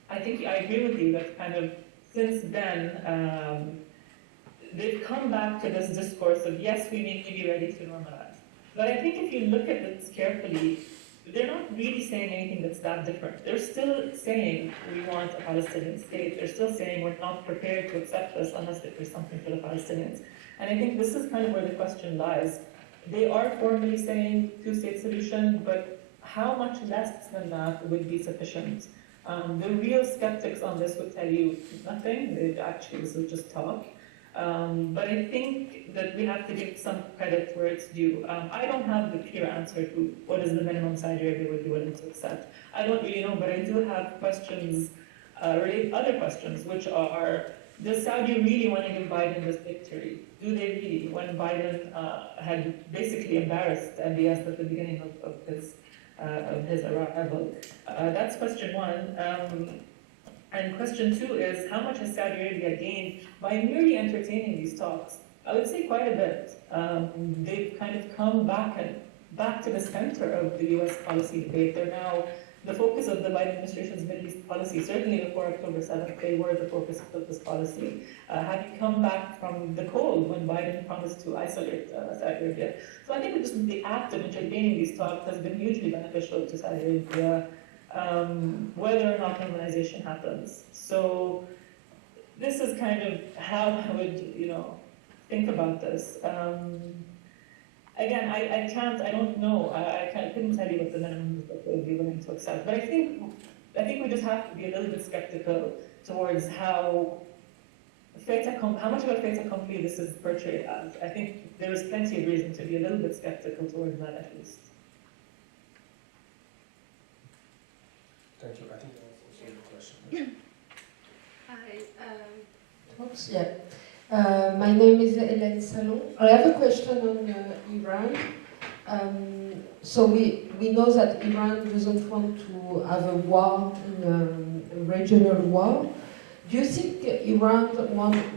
I think I agree with you that kind of since then, they've come back to this discourse of, yes, we need to be ready to normalize. But I think if you look at this carefully, they're not really saying anything that's that different. They're still saying we want a Palestinian state. They're still saying we're not prepared to accept this unless there's something for the Palestinians. And I think this is kind of where the question lies. They are formally saying two-state solution, but how much less than that would be sufficient? The real skeptics on this would tell you nothing. Actually, this is just talk. But I think that we have to give some credit where it's due. I don't have the clear answer to what is the minimum Saudi Arabia would be willing to accept. I don't really know, but I do have questions, other questions, which are, does Saudi really want to give Biden this victory? Do they really? When Biden had basically embarrassed MBS at the beginning of his arrival. That's question one. And question two is, how much has Saudi Arabia gained by merely entertaining these talks? I would say quite a bit. They've kind of come back to the center of the US policy debate. They're now the focus of the Biden administration's Middle East policy. Certainly before October 7th, they were the focus of this policy. Having come back from the cold when Biden promised to isolate Saudi Arabia. So I think just the act of entertaining these talks has been hugely beneficial to Saudi Arabia, whether or not normalization happens. So this is kind of how I would, think about this. Again, I don't know. I couldn't tell you what the minimum is that they would be willing to accept. But I think we just have to be a little bit skeptical towards how much of a fait accompli this is portrayed as. I think there is plenty of reason to be a little bit skeptical towards that, at least. Thank you. I think that was a question. Hi. Oops, yeah. My name is Hélène Salon. I have a question on Iran. So we know that Iran doesn't want to have a war, a regional war. Do you think Iran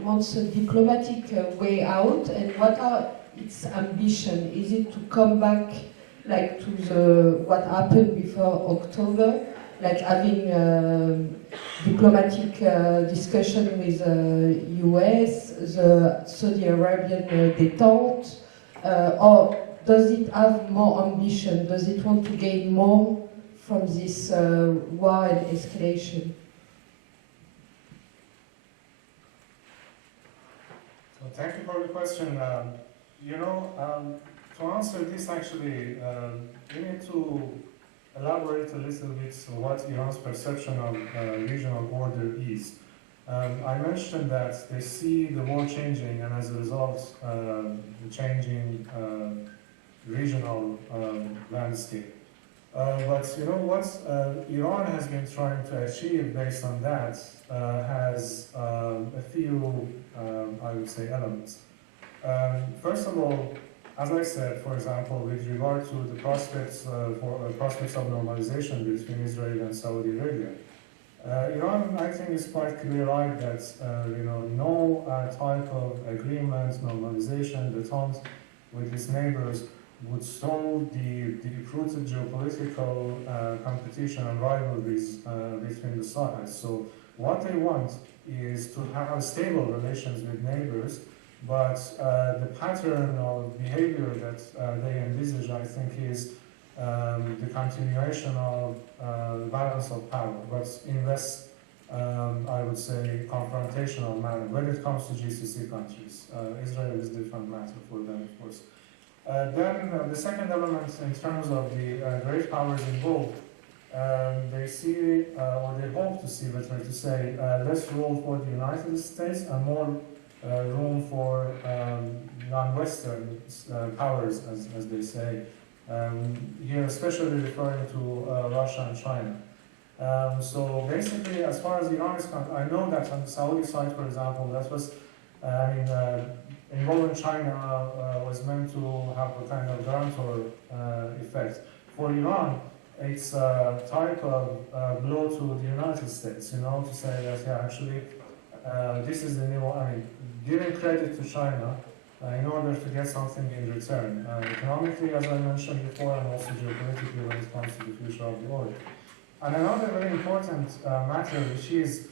wants a diplomatic way out, and what are its ambition? Is it to come back like to what happened before October, like having diplomatic discussion with US, the Saudi Arabian détente, or does it have more ambition? Does it want to gain more from this war and escalation? So thank you for the question. To answer this, actually, we need to elaborate a little bit on what Iran's perception of regional order is. I mentioned that they see the war changing, and as a result, the changing regional landscape. But what Iran has been trying to achieve based on that has a few, I would say, elements. First of all, as I said, for example, with regard to the prospects of normalization between Israel and Saudi Arabia, Iran, I think, is quite clear-eyed that no type of agreement, normalization, détente with its neighbors would solve the deep-rooted geopolitical competition and rivalries between the sides. So what they want is to have stable relations with neighbors, but the pattern of behavior that they envisage, I think, is the continuation of the balance of power, but in less, I would say, confrontational manner. When it comes to GCC countries, Israel is a different matter for them, of course. Then the second element, in terms of the great powers involved, they see, or they hope to see, better to say, less role for the United States and more room for non-Western powers, as they say, here especially referring to Russia and China. So basically, as far as Iran is concerned, I know that on the Saudi side, for example, that was, involving China was meant to have a kind of guarantor effect. For Iran, it's a type of blow to the United States, to say that, yeah, actually, this is the new, giving credit to China in order to get something in return, economically, as I mentioned before, and also geopolitically when it comes to the future of the world. And another very important matter, which is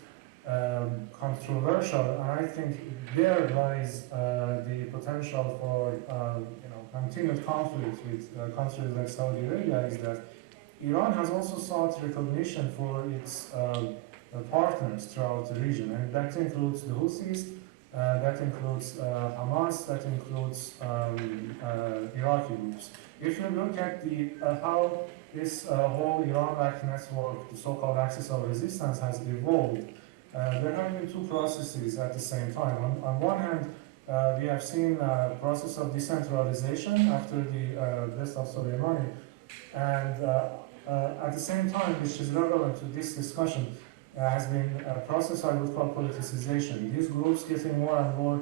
controversial, and I think there lies the potential for continued conflict with countries like Saudi Arabia, is that Iran has also sought recognition for its partners throughout the region, and that includes the Houthis, that includes Hamas, that includes Iraqi groups. If you look at how this whole Iran-backed network, the so-called axis of resistance, has evolved, there have been two processes at the same time. On one hand, we have seen a process of decentralization after the death of Soleimani, and at the same time, which is relevant to this discussion, has been a process I would call politicization. These groups getting more and more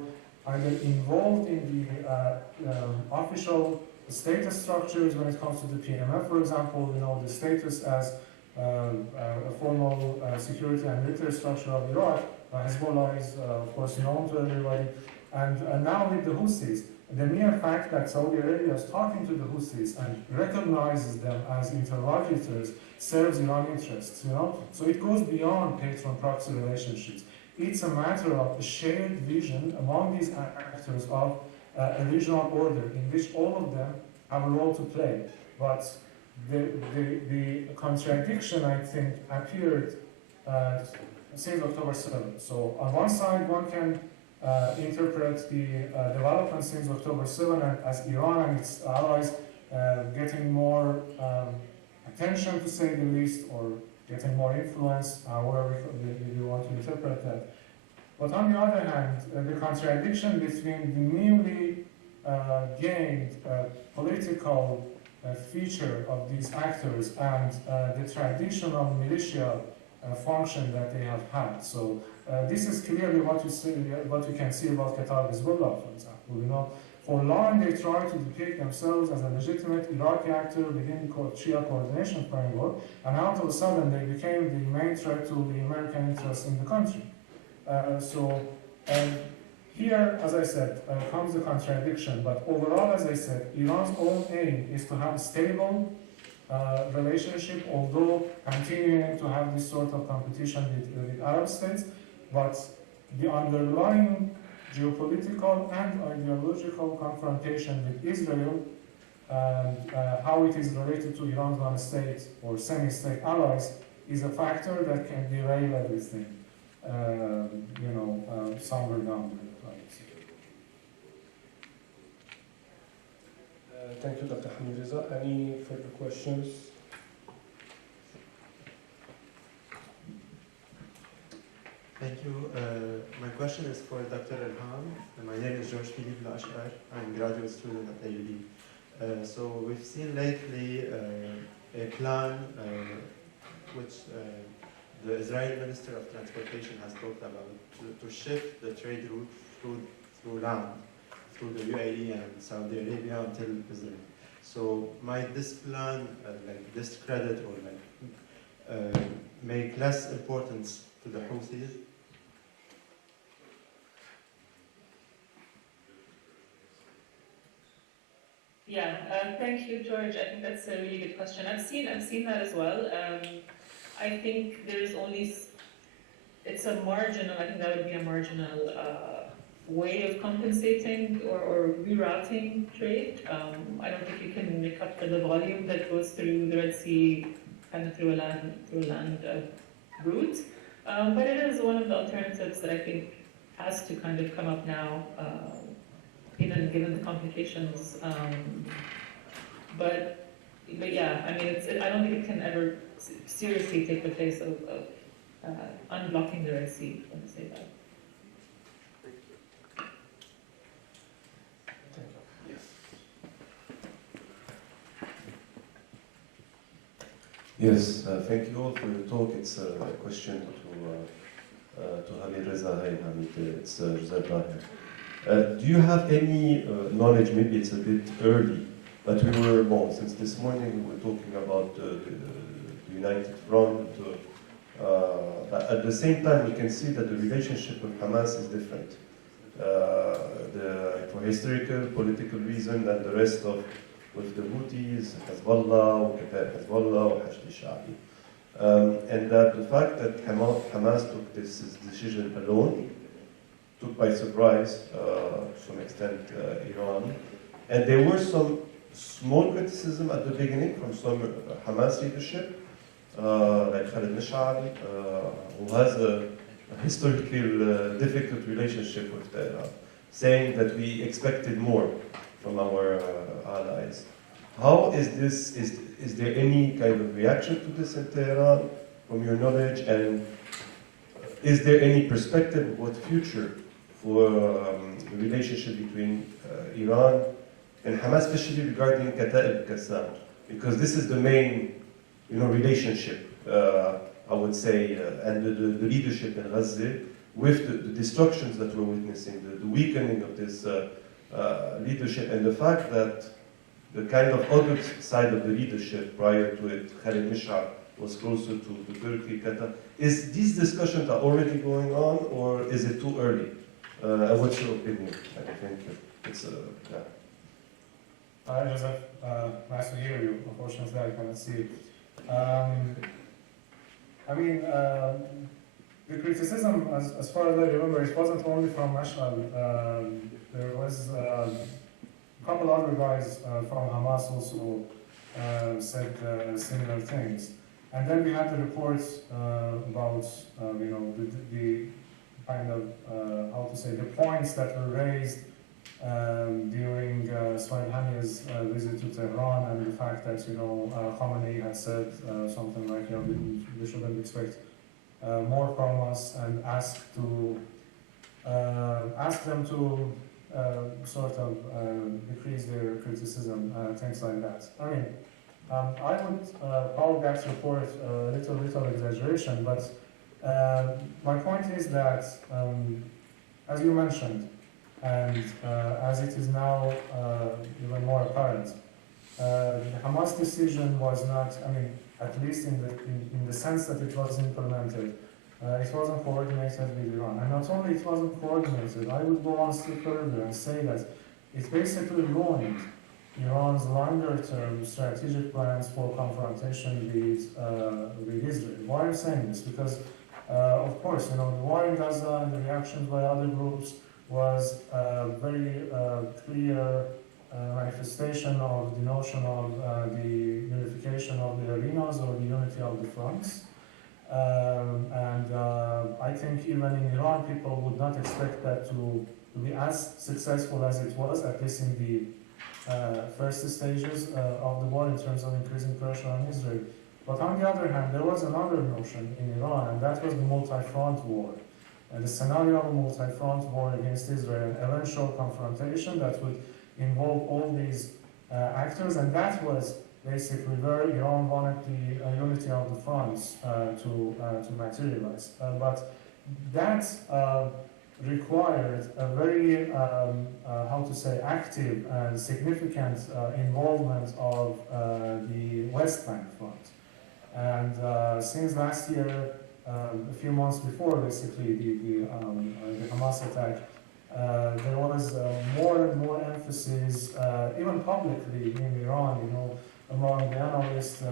either involved in the official status structures when it comes to the PMF, for example, the status as a formal security and military structure of Iraq. Hezbollah is, of course, known to everybody. And now with the Houthis, the mere fact that Saudi Arabia is talking to the Houthis and recognizes them as interlocutors serves Iran interests, So it goes beyond patron-proxy relationships. It's a matter of a shared vision among these actors of a regional order in which all of them have a role to play. But the contradiction, I think, appeared since October 7th. So on one side, one can interpret the development since October 7th as Iran and its allies getting more attention, to say the least, or getting more influence, however you want to interpret that. But on the other hand, the contradiction between the newly gained political feature of these actors and the traditional militia function that they have had. So this is clearly what you can see about Qatar Hezbollah, for example. For long they try to depict themselves as a legitimate Iraqi actor within the Shia coordination framework, and all of a sudden they became the main threat to the American interests in the country. Here, as I said, comes the contradiction, but overall, as I said, Iran's own aim is to have a stable relationship, although continuing to have this sort of competition with Arab states, but the underlying geopolitical and ideological confrontation with Israel and how it is related to Iran's non-state or semi-state allies is a factor that can derail everything, somewhere down the line. Thank you, Dr. Hamid Reza. Any further questions? Thank you. My question is for Dr. Ilham. My name is George Philippe Lashar. I'm a graduate student at AUD. So we've seen lately a plan which the Israeli Minister of Transportation has talked about to shift the trade route through land, through the UAE and Saudi Arabia until Israel. So might this plan discredit or make less importance to the Houthis? Yeah, thank you, George. I think that's a really good question. I've seen that as well. I think there's only, it's a marginal, I think that would be a marginal way of compensating or rerouting trade. I don't think you can make up for the volume that goes through the Red Sea, kind of through a land route. But it is one of the alternatives that I think has to kind of come up now, given the complications. But yeah, I mean, I don't think it can ever seriously take the place of unblocking the Red Sea, let me say that. Yes, thank you all for your talk. It's a question to Hamid Reza. Hi, Hamid. It's Joseph here. Do you have any knowledge, maybe it's a bit early, but since this morning we were talking about the United Front, but at the same time we can see that the relationship with Hamas is different. For historical, political reason and the rest of with the Houthis, Hezbollah, Hezbollah, Hashd al-Sha'bi. And that the fact that Hamas took this decision alone took by surprise, to some extent, Iran. And there were some small criticism at the beginning from some Hamas leadership, like Khalid Mash'al, who has a historical difficult relationship with Tehran, saying that we expected more from our allies. How is this, is there any kind of reaction to this in Tehran, from your knowledge, and is there any perspective of what future for the relationship between Iran and Hamas, especially regarding Kata'ib Qassam? Because this is the main, relationship, I would say, and the leadership in Gaza, with the destructions that we're witnessing, the weakening of this leadership, and the fact that the kind of other side of the leadership prior to it, Khalid Mash'al, was closer to Turkey, Qatar. Is these discussions are already going on, or is it too early? What's your opinion? I think it's yeah. Hi, Joseph. Nice to hear you. Unfortunately, I cannot see you. The criticism, as far as I remember, it wasn't only from Mash'al. There was a couple other guys from Hamas also said similar things. And then we had the reports about, the kind of, the points that were raised during Ismail Haniyeh's visit to Tehran, and the fact that, Khamenei had said something like, we shouldn't expect more from us, and ask them to sort of decrease their criticism, things like that. I would call that report a little exaggeration, but my point is that, as you mentioned, and as it is now even more apparent, the Hamas decision was not, at least in the sense that it was implemented, it wasn't coordinated with Iran. And not only it wasn't coordinated, I would go one step further and say that it basically ruined Iran's longer-term strategic plans for confrontation with Israel. Why I'm saying this? Because, of course, the war in Gaza and the reactions by other groups was a very clear manifestation of the notion of the unification of the arenas, or the unity of the fronts. I think even in Iran, people would not expect that to be as successful as it was, at least in the first stages of the war, in terms of increasing pressure on Israel. But on the other hand, there was another notion in Iran, and that was the multi-front war. And the scenario of a multi-front war against Israel, an eventual confrontation that would involve all these actors, and that was basically where Iran wanted the unity of the fronts to materialize. But that required a very, active and significant involvement of the West Bank front. And since last year, a few months before, basically, the Hamas attack, there was more and more emphasis, even publicly in Iran, among the analysts,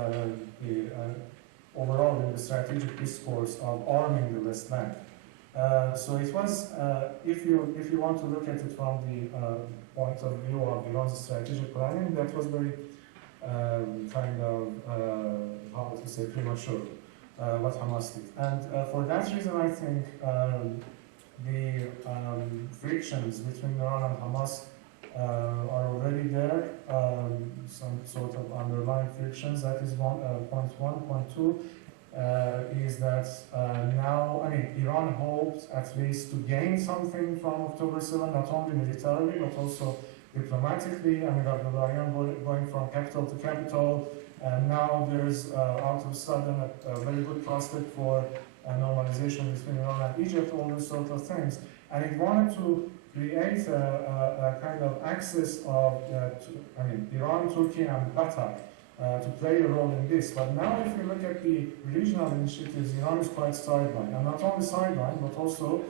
overall in the strategic discourse of arming the West Bank. So it was, if you want to look at it from the point of view of Iran's strategic planning, that was very premature, what Hamas did. And for that reason, I think the frictions between Iran and Hamas are already there, some sort of underlying frictions. That is point one. Point two is that now, Iran hoped at least to gain something from October 7, not only militarily, but also diplomatically. Abdullahian going from capital to capital, and now there's out of sudden a very good prospect for normalization between Iran and Egypt, all these sort of things. And it wanted to create a kind of axis of, Iran, Turkey, and Qatar to play a role in this. But now, if you look at the regional initiatives, Iran is quite sidelined. And not only sidelined, but also,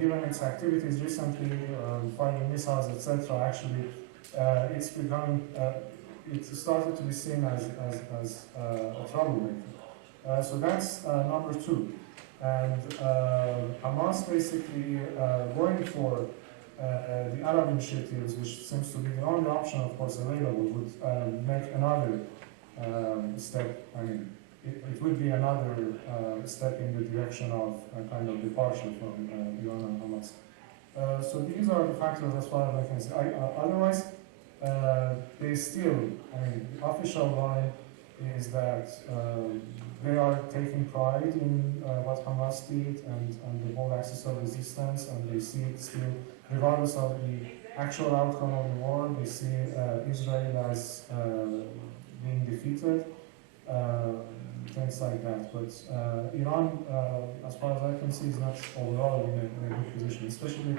given its activities recently, firing missiles, etc., actually, it's become, it started to be seen as a troublemaker. So that's number two. And Hamas basically going for the Arab initiatives, which seems to be the only option, of course, available, would make another step. I mean, it would be another step in the direction of a kind of departure from Iran and Hamas. So these are the factors as far as I can see. Otherwise, they still, I mean, the official line is that they are taking pride in what Hamas did and the whole axis of resistance, and they see it still, regardless of the actual outcome of the war, they see Israel as being defeated, things like that. But Iran, as far as I can see, is not overall in a good position, especially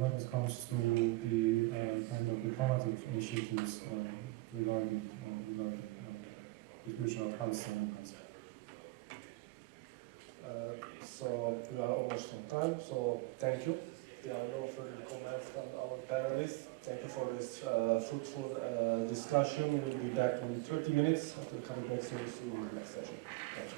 when it comes to the kind of diplomatic initiatives regarding the future of Palestine. So we are almost on time, so thank you. There are no further comments from our panelists. Thank you for this fruitful discussion. We'll be back in 30 minutes after coming back to the next session. Thank you.